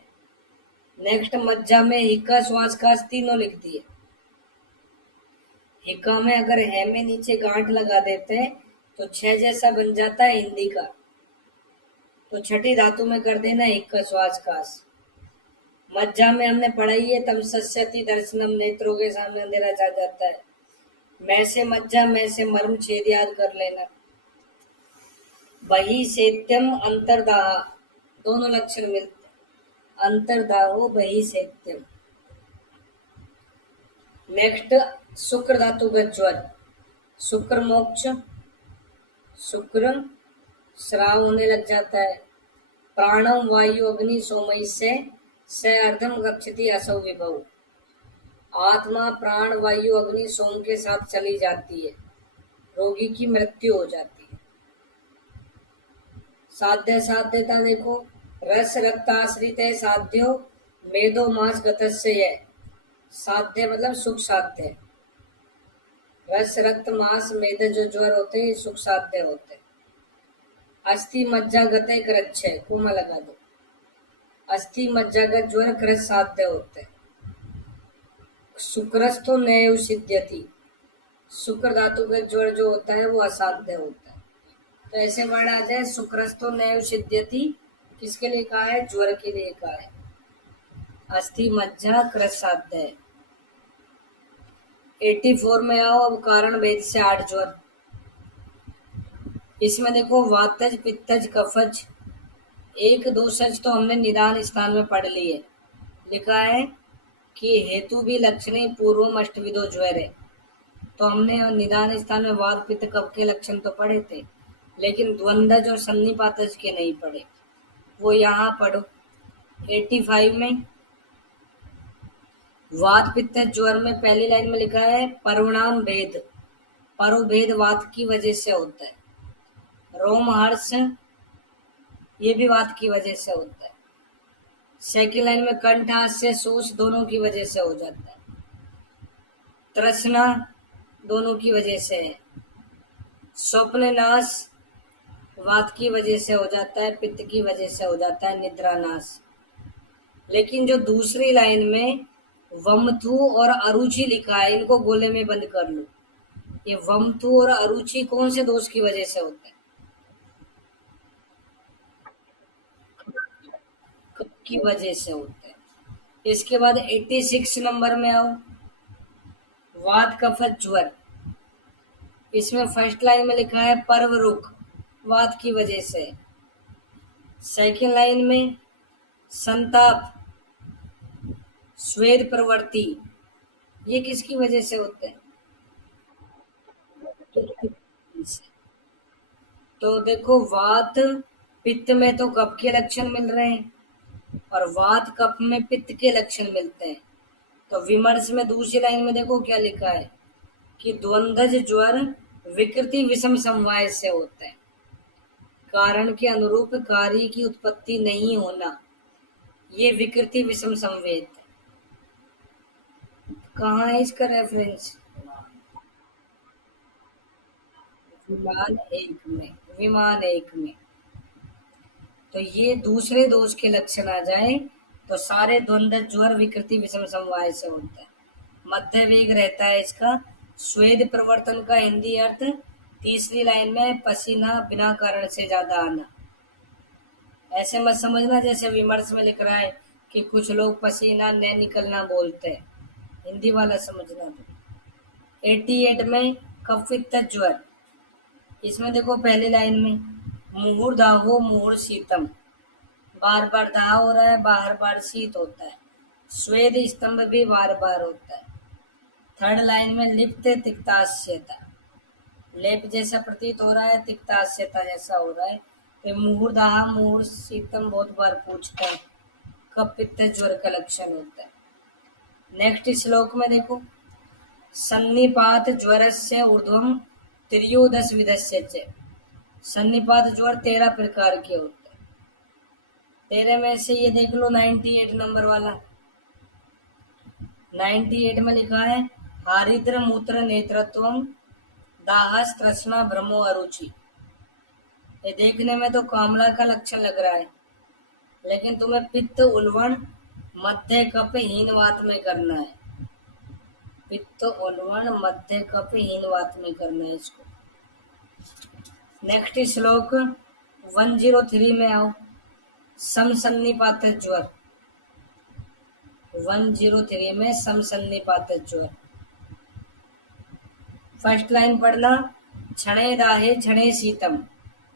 नेक्स्ट मज्जा में हिक्का श्वास का तीनों लिख दिए। हिक्का में अगर है में नीचे गांठ लगा देते हैं तो 6 जैसा बन जाता है हिंदी का, तो छठी धातु में कर देना हिक्का श्वास कास। मज्जा में हमने पढ़ाई है तम सस्यति दर्शनम, नेत्रों के सामने अंधेरा जा जाता है। मैं से मज्जा, मैं से मर्म छेद याद कर लेना। बही सेत्यम अंतरदाह, दोनों लक्षण मिलते हैं, अंतरदाहो बही सेत्यम। नेक्स्ट शुक्र धातुगत ज्वर, शुक्र मोक्ष, शुक्र श्राव होने लग जाता है। प्राणम वायु अग्नि सोमय से अर्धम गच्छति असौ विभव, आत्मा प्राण वायु अग्नि सोम के साथ चली जाती है, रोगी की मृत्यु हो जाती है। साध्य साध्यता देखो, रस रक्त आश्रित है साध्यो, मेदो मास गतस्य है। साध्य मतलब सुख साध्य, रस रक्त मांस मेद जो ज्वर होते हैं सुख साध्य होते हैं। अस्थि मज्जा गते कृच्छय, कुमा लगा दो। अस्थि मज्जागत ज्वर कृत साध्य होते हैं। शुक्रस्थो नैव सिद्ध्यति, शुक्र धातु का ज्वर जो होता है वो असाध्य होता है। तो ऐसे वर्ण आ जाए, शुक्रस्थो नैव सिद्ध्यति किसके लिए कहा है? ज्वर के लिए कहा है। अस्थि मज्जा कृत साध्य है। 84 में आओ, अब कारण भेद से 8 ज्वर। इसमें देखो वातज पित्तज कफज, 1 2 सच तो हमने निदान स्थान में पढ़ लिए। लिखा है कि हेतु भी लक्षणी पूर्वम अष्टविधो ज्वर है, तो हमने निदान स्थान में वात पित्त कफ के लक्षण तो पढ़े थे, लेकिन द्वंद्वज और सन्निपातज के नहीं पढ़े, वो यहाँ पढ़ो। 85 में वात पित्त ज्वर में पहली लाइन में लिखा है पर्वणाम भेद, परो भेद वात की वजह से होता है। रोम हर्ष ये भी वात की वजह से होता है। सेकंड लाइन में कंठ हास्य शोष दोनों की वजह से हो जाता है। तृष्णा दोनों की वजह से है। स्वप्न नाश वात की वजह से हो जाता है, पित्त की वजह से हो जाता है। निद्रा नाश। लेकिन जो दूसरी लाइन में वमथु और अरुचि लिखा है, इनको गोले में बंद कर लो। ये वमथु और अरुचि कौन से दोष की वजह से होता है? कफ की वजह से होता है। इसके बाद 86 नंबर में आओ, वात कफत ज्वर। इसमें फर्स्ट लाइन में लिखा है पर्व रुक, वात की वजह से। सेकंड लाइन में संताप स्वेद प्रवृत्ति, ये किसकी वजह से होते हैं? तो देखो, वात पित्त में तो कफ के लक्षण मिल रहे हैं और वात कफ में पित्त के लक्षण मिलते हैं। तो विमर्श में दूसरी लाइन में देखो क्या लिखा है कि द्वंद्वज ज्वर विकृति विषम समवाय से होता है। कारण के अनुरूप कार्य की उत्पत्ति नहीं होना, ये विकृति विषम संवेद। कहाँ है इसका रेफरेंस? विमान एक में, विमान एक में। तो ये दूसरे दोष के लक्षण आ जाए तो सारे द्वंद्व ज्वर विकृति विषम समवाय से होता है। मध्य वेग रहता है इसका। स्वेद प्रवर्तन का हिंदी अर्थ तीसरी लाइन में पसीना बिना कारण से ज्यादा आना। ऐसे मत समझना जैसे विमर्श में लिख रहा है कि कुछ लोग पसीना न निकलना बोलते हैं, हिंदी वाला समझना। तो 88 में कफ पित्त ज्वर। इसमें देखो पहली लाइन में मुहुर दाहो मुहुर शीतम, बार बार दाह हो रहा है, बार बार शीत होता है। स्वेद स्तंभ भी बार बार होता है। थर्ड लाइन में लिप्त तिक्तास्यता, लेप जैसा प्रतीत हो रहा है, तिक्तास्यता जैसा हो रहा है। तो मुहुर दाह मुहुर शीतम बहुत बार पूछता है, कफ पित्त ज्वर का लक्षण होता है। नेक्स्ट श्लोक में देखो, सन्निपात ज्वरस्य ऊर्ध्वम त्रियोदश विधस्य च। सन्निपात ज्वर 13 प्रकार के होते हैं। 13 में से ये देख लो 98 नंबर वाला। 98 में लिखा है हारिद्र मूत्र नेत्रत्वम दाहस तृष्णा भ्रमो अरुचि। ये देखने में तो कामला का लक्षण लग रहा है, लेकिन तुम्हें पित्त उल्वण मध्य कफ हीनवात में करना है। पित्त उल्वण मध्य कफ हीनवात में करना है इसको। नेक्स्ट श्लोक 103 में आओ, समसन्निपात ज्वर। 103 में समसन्निपात ज्वर। फर्स्ट लाइन पढ़ना, क्षणे दाहे क्षणे शीतम।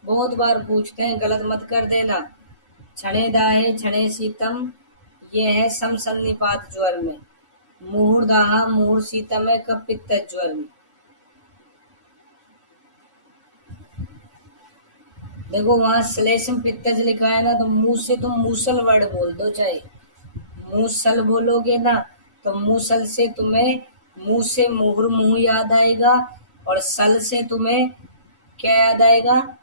बहुत बार पूछते हैं, गलत मत कर देना। क्षणे दाहे क्षणे शीतम ये है समसन्निपात ज्वर में। मुहुर दाहा मुहुर शीतम है कफ पित्त ज्वर में। देखो वहां श्लेषम पित्तज लिखा है ना, तो मुंह से तुम मूसल वर्ड बोल दो, चाहे मूसल बोलोगे ना तो मूसल से तुम्हें मुंह से मुहुर मुंह याद आएगा और सल से तुम्हें क्या याद आएगा?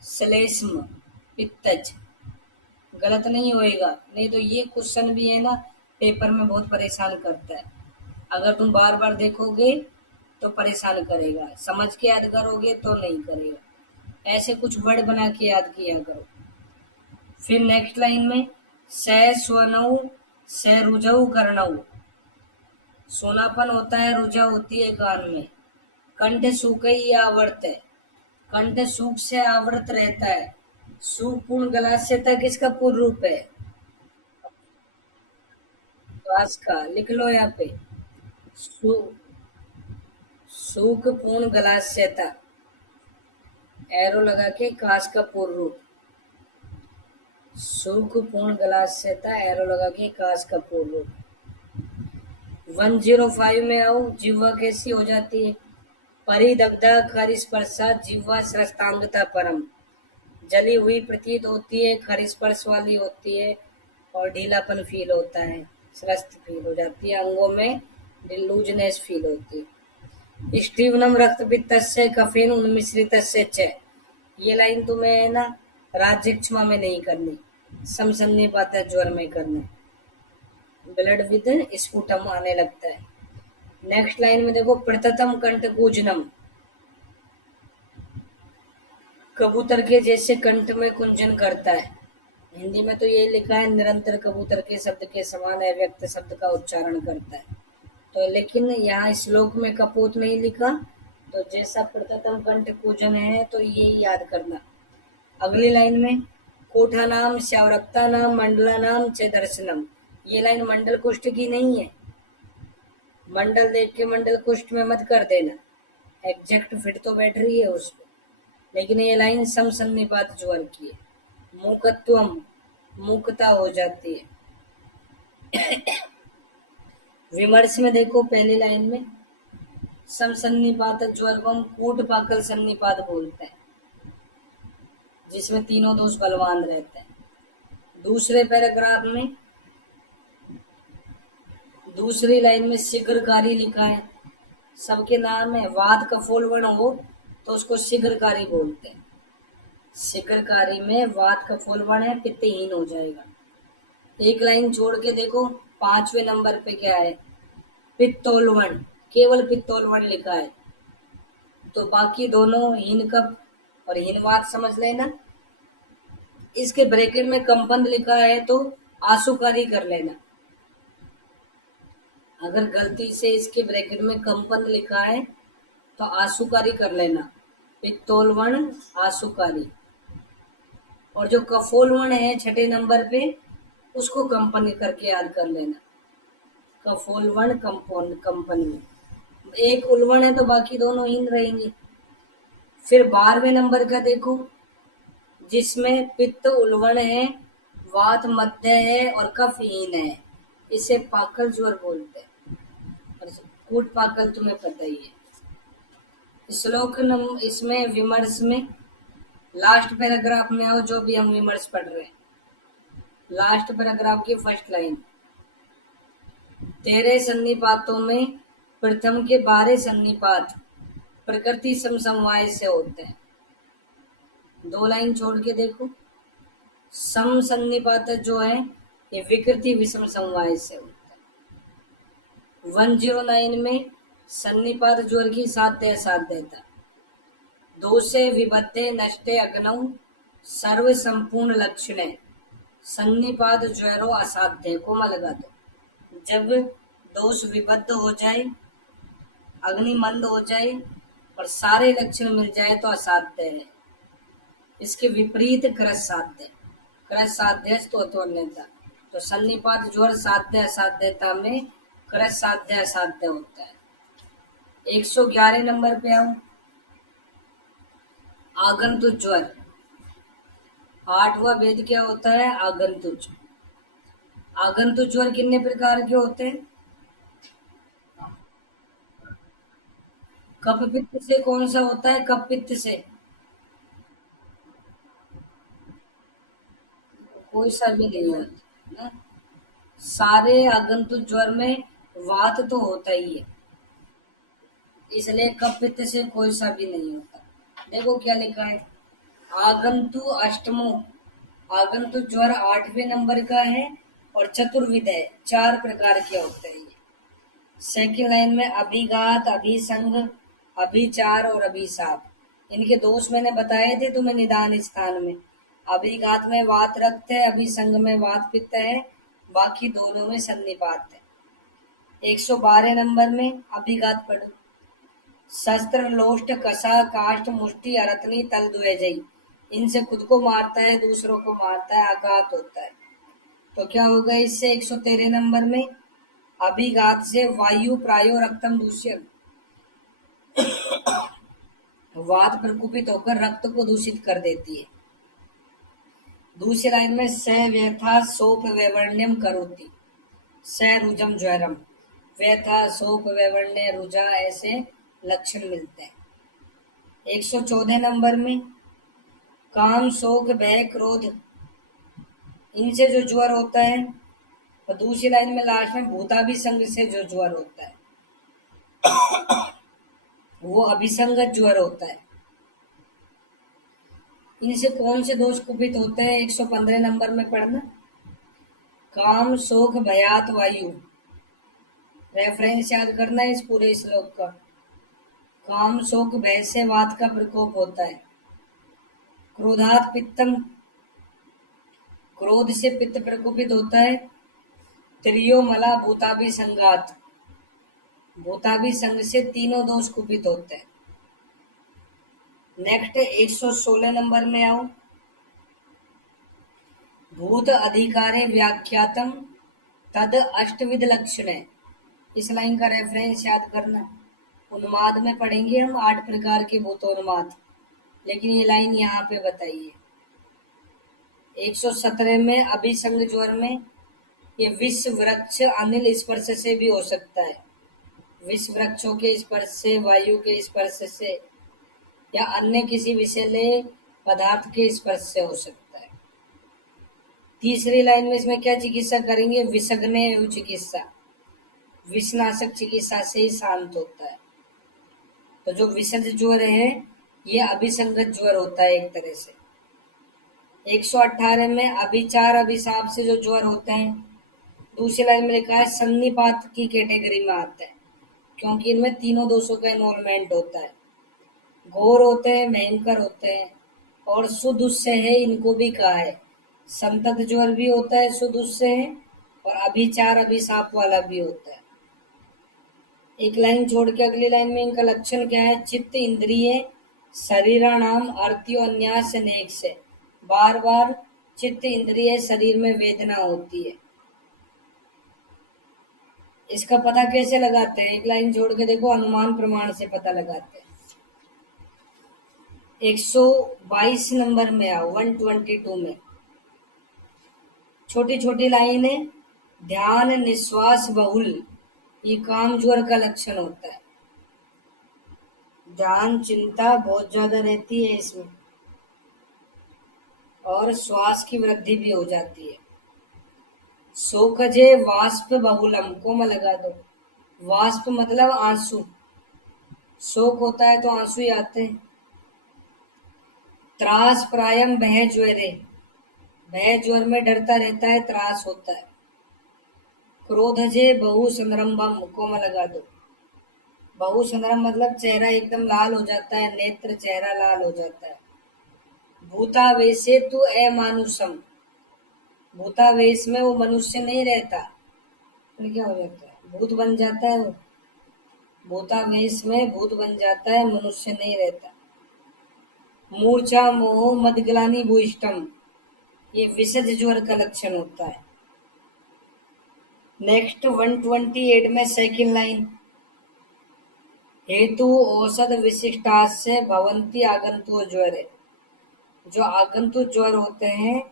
श्लेष्म पित्तज। गलत नहीं होएगा, नहीं तो ये क्वेश्चन भी है ना पेपर में बहुत परेशान करता है। अगर तुम बार बार देखोगे तो परेशान करेगा, समझ के याद करोगे तो नहीं करेगा। ऐसे कुछ वर्ड बना के याद किया करो। फिर नेक्स्ट लाइन में स स्वनऊ स रुझऊ कर्णऊ। सोनापन होता है, रुझा होती है कान में। कंठ सूख या आवर्त है, कंठ सूख से आवृत रहता है। सूख पूर्ण गलास्यता किसका पूर्ण रूप है? श्वास का, लिख लो यहाँ पे। सूख पूर्ण गलास्यता, एरो लगा के काश का पूर्ण रूप। सूख पूर्ण गलास्यता, एरो लगा के काश का पूर्ण रूप। 105 में आओ, जिह्वा कैसी हो जाती है? परिदग्धा खरिस्पर्शा जिह्वा स्रस्तांगता परम। जली हुई प्रतीत होती है, खरिस्पर्श वाली होती है और ढीलापन फील होता है, स्रस्त फील हो जाती है, अंगों में लूजनेस फील होती है। स्टीवनम रक्तपित्तस्य कफेन उन्मिश्रितस्य च। ये लाइन तुम्हें है ना राज्य क्षमा में नहीं करनी, समसन्निपात ज्वर में करना, ब्लड विद स्फुटम आने लगता है। नेक्स्ट लाइन में देखो, प्रततम कंठ कूजनम, कबूतर के जैसे कंठ में कुंजन करता है। हिंदी में तो ये लिखा है, निरंतर कबूतर के शब्द के समान अव्यक्त शब्द का उच्चारण करता है। तो लेकिन यहाँ श्लोक में कपूत नहीं लिखा, तो जैसा प्रथम कंठ पूजन है तो ये याद करना। अगली लाइन में, कोठा नाम श्यावरक्ता नाम मंडला नाम च दर्शनम, ये लाइन मंडल कुष्ठ की नहीं है। मंडल देख के मंडल कुष्ठ में मत कर देना, एग्जैक्ट फिट तो बैठ रही है उसको, लेकिन ये लाइन समसन्निपात ज्वर की है। मूकत्वम, मूकता हो जाती है। विमर्श में देखो, पहली लाइन में समसन्निपात ज्वर को हम कूट पाकल सन्निपात बोलते हैं, जिसमें तीनों दोष बलवान रहते हैं। दूसरे पैराग्राफ में दूसरी लाइन में शीघ्रकारी लिखा है, सबके नाम है। वात कफोल वर्ण हो तो उसको शीघ्रकारी बोलते हैं। शीघ्रकारी में वात कफोल वर्ण है, पित्तहीन हो जाएगा। एक लाइन छोड़ के देखो, 5वें नंबर पे क्या है, पित्तोलवण, केवल पित्तोलवण लिखा है, तो बाकी दोनों हीन कप और हीनवात समझ लेना। इसके ब्रैकेट में कंपन लिखा है तो आंसुकारी कर लेना। अगर गलती से इसके ब्रैकेट में कंपन लिखा है तो आंसुकारी कर लेना, पित्तोलवण आंसुकारी। और जो कफोलवण है 6 नंबर पे, उसको कंपन करके याद कर लेना, कफोलवण कंपन में। एक उल्वण है तो बाकी दोनों हीन रहेंगे। फिर 12वें नंबर का देखो, जिसमें पित्त उल्वण है, वात मध्य है और कफ हीन है, इसे पाकल ज्वर बोलते हैं। और कूट पाकल तुम्हें पता ही है। श्लोक इसमें विमर्श में लास्ट पैराग्राफ में आओ, जो भी हम विमर्श पढ़ रहे हैं, लास्ट पैराग्राफ की फर्स्ट लाइन, 13 सन्निपातों में प्रथम के 12 सन्निपात प्रकृति समसमवाय से होते हैं। 2 लाइन छोड़ के देखो, सम सन्निपात जो है ये विकृति विषम समवाय से होता है। 109 में सन्निपात ज्वर की साध्य असाध्यता, दोषे विबद्धे नष्टे अग्नौ सर्व संपूर्ण लक्षण, सन्निपात ज्वरो असाध्य, कोमा लगा दो। जब दोष विबद्ध हो जाए, अग्नि मंद हो जाए और सारे लक्षण मिल जाए तो असाध्य है। इसके विपरीत क्रस साध्य, क्रस साध्य तो अन्यथा। तो सन्निपात ज्वर साध्य असाध्यता में क्रस साध्य असाध्य होता है। 111 नंबर पे आओ, आगंतुक ज्वर। 8वां भेद क्या होता है, आगंतुक। आगंतुक ज्वर कितने प्रकार के होते हैं? कफ पित्त से कौन सा होता है, कफ पित्त से कोई सा भी नहीं होता ना। सारे आगंतुक ज्वर में वात तो होता ही है, इसलिए कफ पित्त से कोई सा भी नहीं होता। देखो क्या लिखा है, आगंतु अष्टमो, आगंतुक ज्वर 8वें नंबर का है और चतुर्विध है, 4 प्रकार के होते हैं। सेकेंड लाइन में अभिघात, अभिसंग, अभिचार और अभिशाप, इनके दोष मैंने बताए थे तुम्हें निदान स्थान में। अभिघात में वात रक्त है, अभिसंग में वात पित्त है, बाकी दोनों में सन्निपात है। 112 नंबर में अभिघात पढ़ो, शस्त्र लोष्ट कसा काष्ठ मुष्टि अरतनी तल द्वेजई, इनसे खुद को मारता है, दूसरों को मारता है, आघात होता है। तो क्या होगा इससे 113 नंबर में, अभिघात से वायु प्रायो रक्तम दूषित, वात प्रकुपित होकर रक्त को दूषित कर देती है। दूसरी लाइन में स व्यथा सोप वैवर्ण्यम करोति, स रुजम ज्वरम, व्यथा सोप वैवर्ण्य रुजा ऐसे लक्षण मिलते हैं। 114 नंबर में काम शोक भय क्रोध, इनसे जो ज्वर होता है। और दूसरी लाइन में लास्ट में भूताभिसंग से जो ज्वर होता है वो अभिसंगत ज्वर होता है। इनसे कौन से दोष कुपित होते हैं? 115 नंबर में पढ़ना। काम शोक भयात वायु, रेफरेंस याद करना है इस पूरे श्लोक का। काम शोक भय से वात का प्रकोप होता है। क्रोधात पित्तम, क्रोध से पित्त प्रकोपित होता है। त्रियो मला भूताभि संगात, भूताभि संग से तीनों दोष कुपित होते हैं। नेक्स्ट 116 नंबर में आओ। भूत अधिकारे व्याख्यातम तद अष्टविध लक्षण है। इस लाइन का रेफरेंस याद करना। उन्माद में पढ़ेंगे हम 8 प्रकार के भूतोन्माद, लेकिन ये लाइन यहाँ पे बताइए। 117 में अभिसंग ज्वर में ये विष वृक्ष अनिल स्पर्श से भी हो सकता है। विष वृक्षों के स्पर्श से, वायु के स्पर्श से, या अन्य किसी विषैले पदार्थ के स्पर्श से हो सकता है। तीसरी लाइन में इसमें क्या चिकित्सा करेंगे? विषग्ने एवं चिकित्सा, विषनाशक चिकित्सा से ही शांत होता है। तो जो विषज ज्वर है ये अभिसंगत ज्वर होता है एक तरह से। 118 में अभिचार अभिशाप से जो ज्वर होते हैं, दूसरी लाइन में लिखा है सन्निपात की कैटेगरी में आता है, क्योंकि इनमें तीनों दोषों का इन्वॉल्वमेंट होता है। घोर होते हैं, भयंकर होते हैं, और सुदुष्य है इनको भी कहा है। संतत ज्वर भी होता है, सुदुष्य है, और अभिचार अभिशाप वाला भी होता है। एक लाइन छोड़ के अगली लाइन में इनका लक्षण क्या है? चित्त इंद्रिय शरीराणाम अर्त्यो अन्यास नेक से, बार बार चित्त इंद्रिय शरीर में वेदना होती है। इसका पता कैसे लगाते हैं? एक लाइन छोड़ के देखो, अनुमान प्रमाण से पता लगाते हैं। 122 नंबर में आओ, 122 में छोटी छोटी लाइन है। ध्यान निश्वास बहुल, ये काम ज्वर का लक्षण होता है। ध्यान चिंता बहुत ज्यादा रहती है इसमें, और श्वास की वृद्धि भी हो जाती है। शोकजे वाष्प बहुलम, कोमा लगा दो। वाष्प मतलब आंसू, शोक होता है तो आंसू ही आते हैं। त्रास प्रायम भय ज्वरे, भय ज्वर में डरता रहता है, त्रास होता है। क्रोधजे बहु संरंभम, कोमा लगा दो। बहु संरंभ मतलब चेहरा एकदम लाल हो जाता है, नेत्र चेहरा लाल हो जाता है। भूतावेशे तु अमानुषम, भूतावेश में वो मनुष्य नहीं रहता, फिर क्या हो जाता है? भूत बन जाता है वो। भूतावेश में भूत बन जाता है, मनुष्य नहीं रहता। मूर्छा मोह मदग्लानि भूइष्टम, ये विषज ज्वर का लक्षण होता है। नेक्स्ट 128 में सेकंड लाइन, हेतु औषध विशिष्टास्य भवन्ति आगंतु ज्वर, जो आगंतु ज्वर होते हैं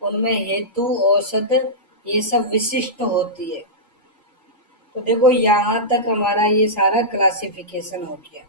उनमें हेतु औषध ये सब विशिष्ट होती है। तो देखो यहाँ तक हमारा ये सारा क्लासिफिकेशन हो गया।